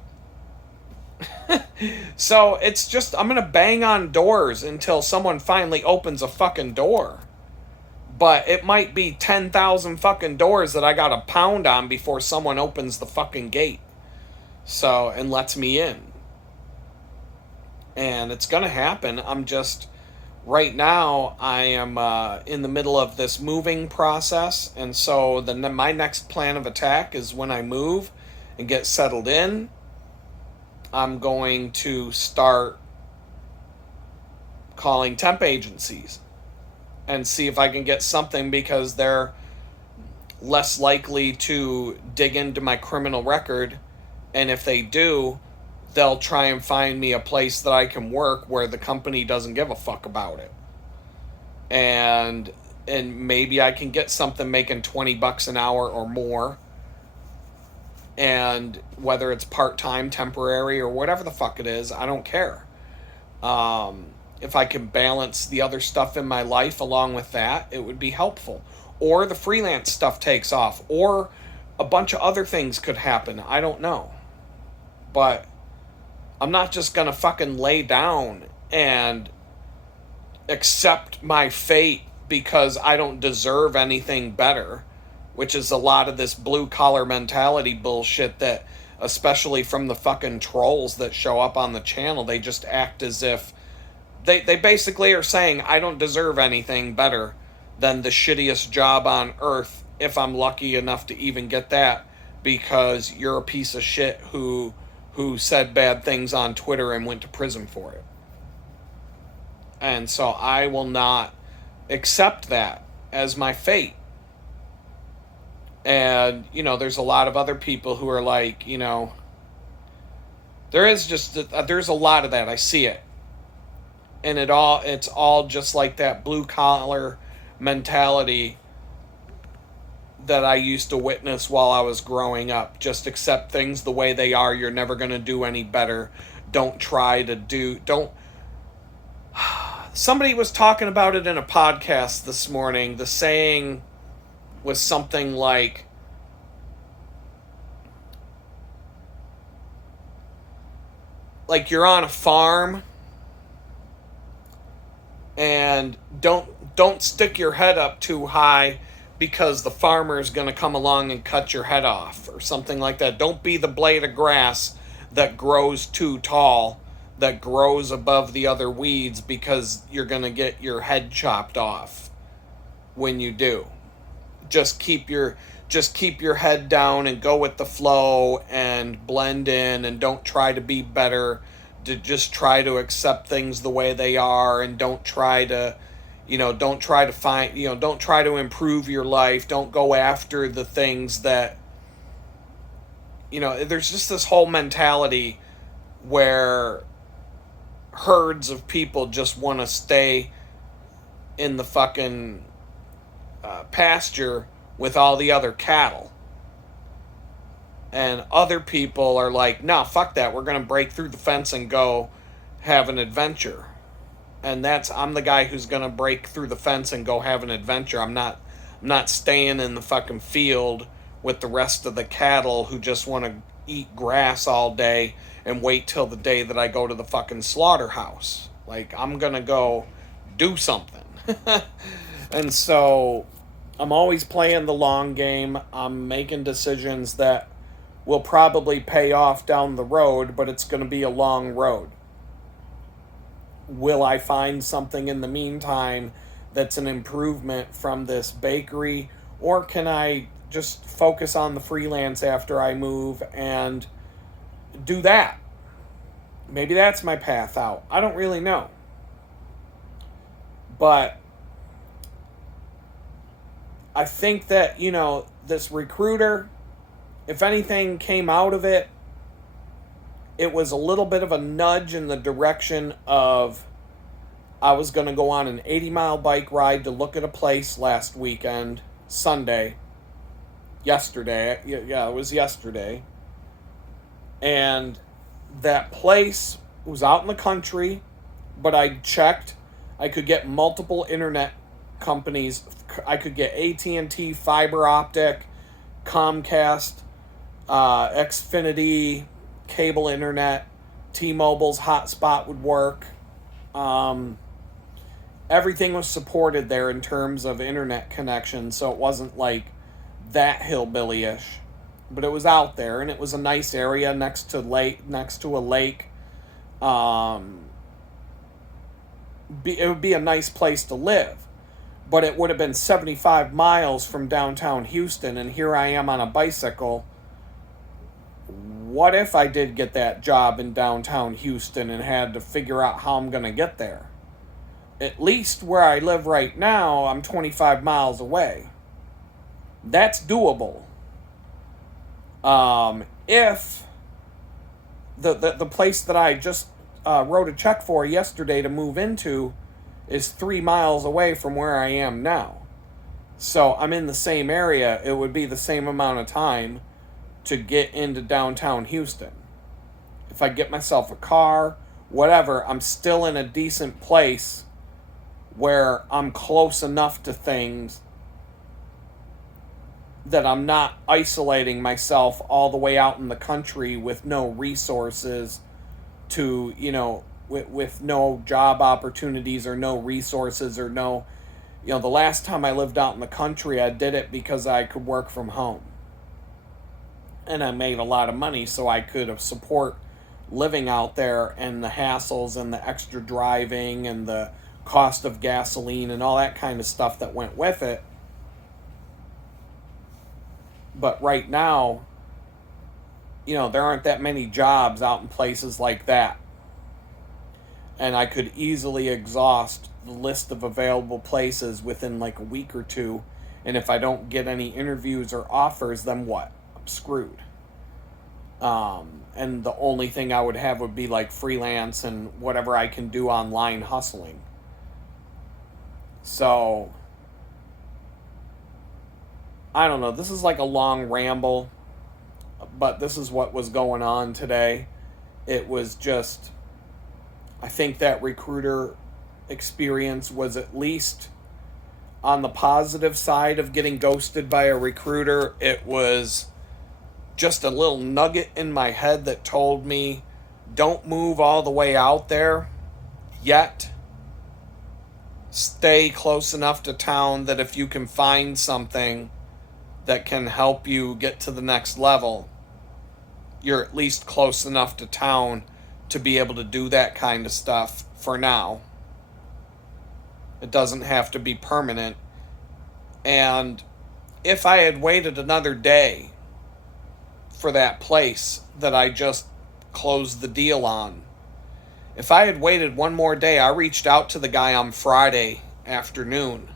So, it's just... I'm gonna bang on doors until someone finally opens a fucking door. But it might be 10,000 fucking doors that I gotta pound on before someone opens the fucking gate. So, and lets me in. And it's going to happen. I'm just, right now, I am in the middle of this moving process. And so my next plan of attack is when I move and get settled in, I'm going to start calling temp agencies and see if I can get something, because they're less likely to dig into my criminal record. And if they do, they'll try and find me a place that I can work where the company doesn't give a fuck about it. And maybe I can get something making $20 an hour or more. And whether it's part-time, temporary, or whatever the fuck it is, I don't care. If I can balance the other stuff in my life along with that, it would be helpful. Or the freelance stuff takes off, or a bunch of other things could happen. I don't know. But I'm not just gonna fucking lay down and accept my fate because I don't deserve anything better, which is a lot of this blue collar mentality bullshit that, especially from the fucking trolls that show up on the channel, they just act as if they basically are saying I don't deserve anything better than the shittiest job on earth if I'm lucky enough to even get that, because you're a piece of shit who said bad things on Twitter and went to prison for it. And so I will not accept that as my fate. And, there's a lot of other people who are like, there's a lot of that. I see it. And it's all just like that blue collar mentality that I used to witness while I was growing up. Just accept things the way they are. You're never going to do any better. Don't try to don't. Somebody was talking about it in a podcast this morning. The saying was something like, you're on a farm and don't stick your head up too high because the farmer is going to come along and cut your head off, or something like that. Don't be the blade of grass that grows too tall, that grows above the other weeds, because you're going to get your head chopped off when you do. Just keep your head down and go with the flow and blend in, and don't try to be better. To just try to accept things the way they are, and don't try to find, don't try to improve your life. Don't go after the things that, there's just this whole mentality where herds of people just want to stay in the fucking pasture with all the other cattle. And other people are like, no, fuck that. We're going to break through the fence and go have an adventure. And I'm the guy who's going to break through the fence and go have an adventure. I'm not staying in the fucking field with the rest of the cattle who just want to eat grass all day and wait till the day that I go to the fucking slaughterhouse. I'm going to go do something. And so I'm always playing the long game. I'm making decisions that will probably pay off down the road, but it's going to be a long road. Will I find something in the meantime that's an improvement from this bakery, or can I just focus on the freelance after I move and do that? Maybe that's my path out. I don't really know. But I think that, this recruiter, if anything came out of it, it was a little bit of a nudge in the direction of, I was going to go on an 80-mile bike ride to look at a place last weekend, yesterday. Yeah, it was yesterday. And that place was out in the country, but I checked. I could get multiple internet companies. I could get AT&T fiber optic, Comcast, Xfinity cable internet, T-Mobile's hotspot would work. Everything was supported there in terms of internet connection, so it wasn't like that hillbilly-ish, but it was out there, and it was a nice area next to a lake. It would be a nice place to live, but it would have been 75 miles from downtown Houston, and here I am on a bicycle. What if I did get that job in downtown Houston and had to figure out how I'm going to get there? At least where I live right now, I'm 25 miles away. That's doable. If the place that I just wrote a check for yesterday to move into is 3 miles away from where I am now. So I'm in the same area. It would be the same amount of time to get into downtown Houston. If I get myself a car, whatever, I'm still in a decent place where I'm close enough to things that I'm not isolating myself all the way out in the country with no resources to, with no job opportunities or no resources or no, the last time I lived out in the country, I did it because I could work from home. And I made a lot of money, so I could support living out there and the hassles and the extra driving and the cost of gasoline and all that kind of stuff that went with it. But right now, there aren't that many jobs out in places like that. And I could easily exhaust the list of available places within like a week or two. And if I don't get any interviews or offers, then what? I'm screwed. And the only thing I would have would be like freelance and whatever I can do online hustling. So, I don't know. This is like a long ramble, but this is what was going on today. It was just, I think that recruiter experience was at least on the positive side of getting ghosted by a recruiter. It was just a little nugget in my head that told me, don't move all the way out there yet. Stay close enough to town that if you can find something that can help you get to the next level, you're at least close enough to town to be able to do that kind of stuff for now. It doesn't have to be permanent. And if I had waited another day for that place that I just closed the deal on, if I had waited one more day, I reached out to the guy on Friday afternoon.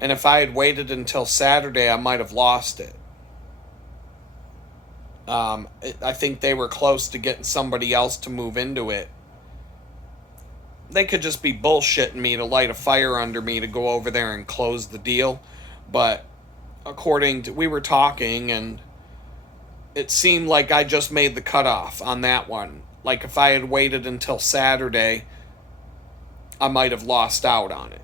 And if I had waited until Saturday, I might have lost it. I think they were close to getting somebody else to move into it. They could just be bullshitting me to light a fire under me to go over there and close the deal. But we were talking, and it seemed like I just made the cutoff on that one. Like if I had waited until Saturday, I might have lost out on it.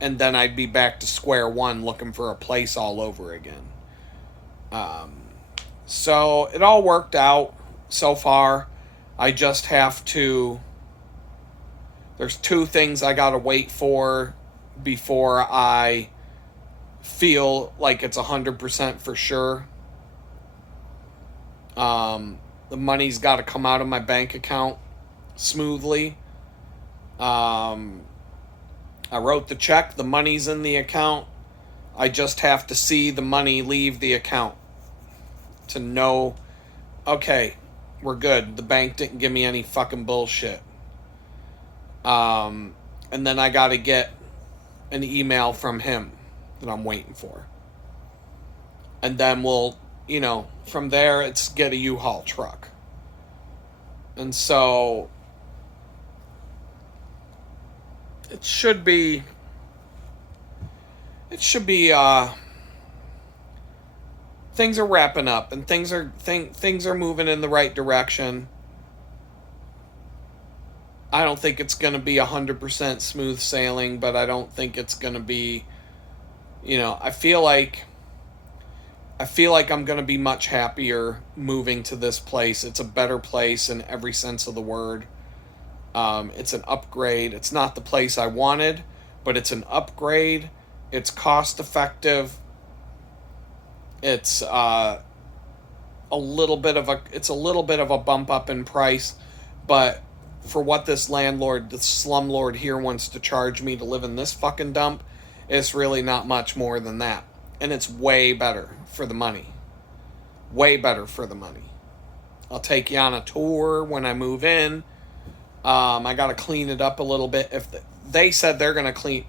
And then I'd be back to square one looking for a place all over again. So it all worked out so far. I just have to... There's two things I gotta wait for before I feel like it's 100% for sure. The money's got to come out of my bank account smoothly. I wrote the check. The money's in the account. I just have to see the money leave the account to know, okay, we're good. The bank didn't give me any fucking bullshit. And then I got to get an email from him that I'm waiting for. And then we'll, from there, it's get a U-Haul truck. And so it should be things are wrapping up and things are moving in the right direction. I don't think it's going to be 100% smooth sailing, but I don't think it's going to be, I feel like I'm going to be much happier moving to this place. It's a better place in every sense of the word. It's an upgrade. It's not the place I wanted, but it's an upgrade. It's cost effective. It's a little bit of a bump up in price, but for what this landlord, the slumlord here wants to charge me to live in this fucking dump, it's really not much more than that. And it's way better for the money. Way better for the money. I'll take you on a tour when I move in. I got to clean it up a little bit. If they said they're going to clean...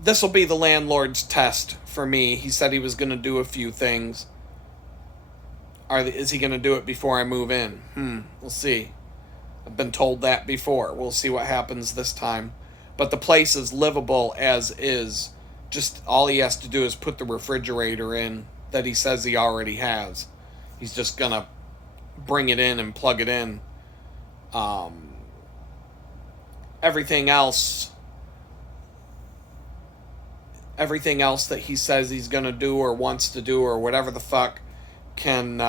This will be the landlord's test for me. He said he was going to do a few things. Is he going to do it before I move in? We'll see. I've been told that before. We'll see what happens this time. But the place is livable as is. Just all he has to do is put the refrigerator in that he says he already has. He's just gonna bring it in and plug it in. Everything else that he says he's gonna do or wants to do or whatever the fuck can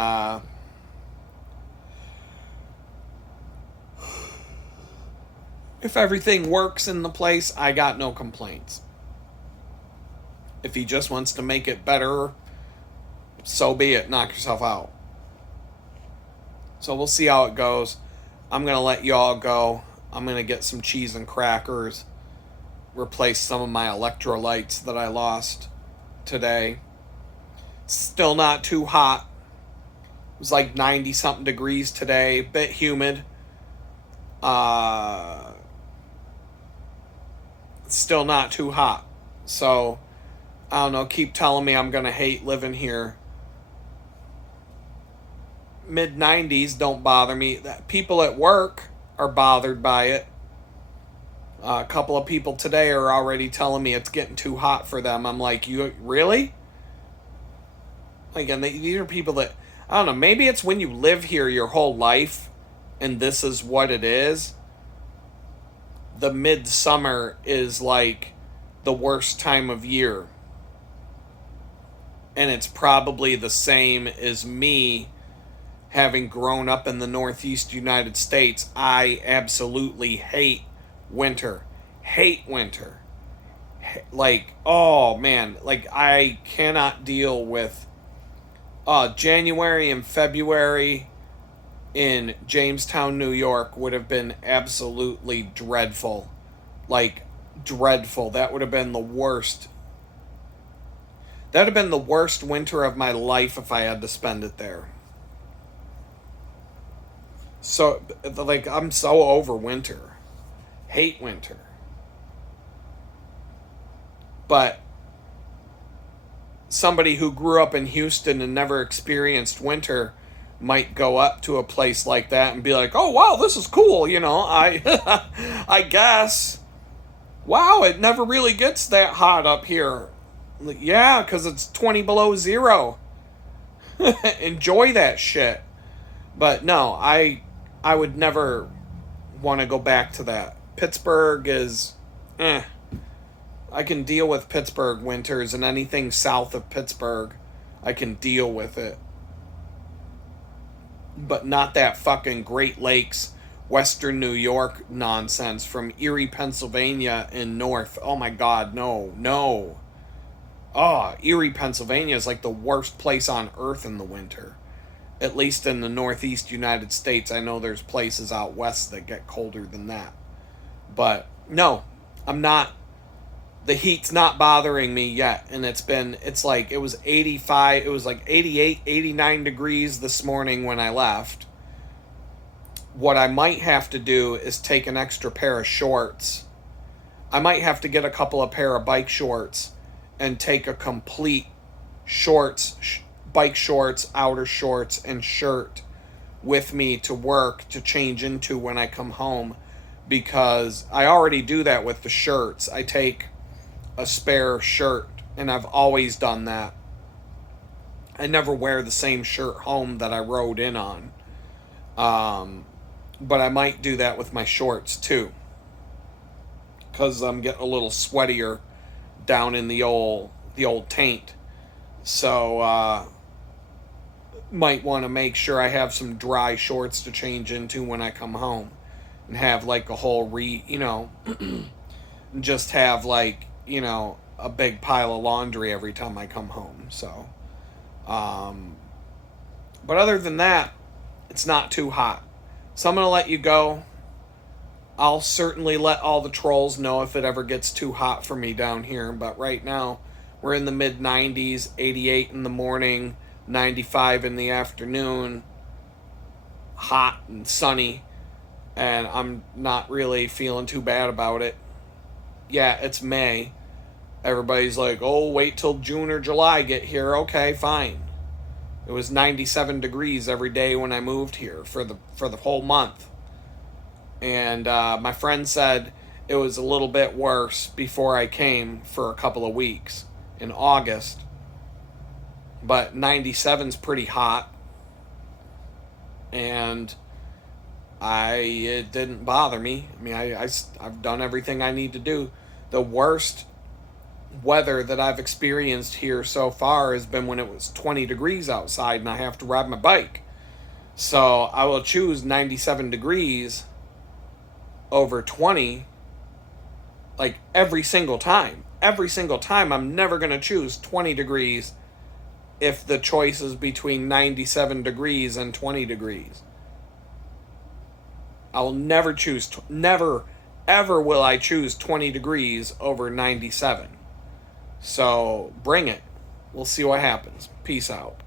if everything works in the place, I got no complaints. If he just wants to make it better, so be it. Knock yourself out. So we'll see how it goes. I'm going to let y'all go. I'm going to get some cheese and crackers, replace some of my electrolytes that I lost today. Still not too hot. It was like 90 something degrees today, bit humid. Still not too hot. So, I don't know, keep telling me I'm going to hate living here. Mid 90s don't bother me. People at work are bothered by it. A couple of people today are already telling me it's getting too hot for them. I'm like, you really? Like, and these are people that, I don't know, maybe it's when you live here your whole life and this is what it is. The midsummer is like the worst time of year. And it's probably the same as me having grown up in the Northeast United States. I absolutely hate winter. Hate winter. Like, oh man, like I cannot deal with January and February in Jamestown, New York would have been absolutely dreadful. Like, dreadful. That would have been the worst. That would have been the worst winter of my life if I had to spend it there. So, like, I'm so over winter. Hate winter. But somebody who grew up in Houston and never experienced winter might go up to a place like that and be like, oh, wow, this is cool, you know, I guess. Wow, it never really gets that hot up here. Yeah, because it's 20 below zero. Enjoy that shit. But no, I would never want to go back to that. Pittsburgh is, I can deal with Pittsburgh winters, and anything south of Pittsburgh, I can deal with it. But not that fucking Great Lakes, Western New York nonsense from Erie, Pennsylvania and north. Oh my God, no. Oh, Erie, Pennsylvania is like the worst place on earth in the winter. At least in the Northeast United States. I know there's places out west that get colder than that. But no, I'm not. The heat's not bothering me yet. And it's like, it was 85, it was like 88, 89 degrees this morning when I left. What I might have to do is take an extra pair of shorts. I might have to get a couple of pair of bike shorts and take a complete shorts, bike shorts, outer shorts, and shirt with me to work to change into when I come home. Because I already do that with the shirts. I take a spare shirt, and I've always done that. I never wear the same shirt home that I rode in on. But I might do that with my shorts too, because I'm getting a little sweatier down in the old taint. So might want to make sure I have some dry shorts to change into when I come home, and have like a whole just have like, you know, a big pile of laundry every time I come home. So but other than that, it's not too hot. So I'm going to let you go. I'll certainly let all the trolls know if it ever gets too hot for me down here. But right now, we're in the mid 90s, 88 in the morning, 95 in the afternoon. Hot and sunny. And I'm not really feeling too bad about it. Yeah, it's May. Everybody's like, oh, wait till June or July get here. Okay, fine. It was 97 degrees every day when I moved here for the whole month. And my friend said it was a little bit worse before I came for a couple of weeks in August. But 97's pretty hot. and it didn't bother me. I mean, I've done everything I need to do. The worst weather that I've experienced here so far has been when it was 20 degrees outside and I have to ride my bike. So I will choose 97 degrees over 20, like every single time. Every single time, I'm never going to choose 20 degrees if the choice is between 97 degrees and 20 degrees. I will never choose, never, ever will I choose 20 degrees over 97. So bring it. We'll see what happens. Peace out.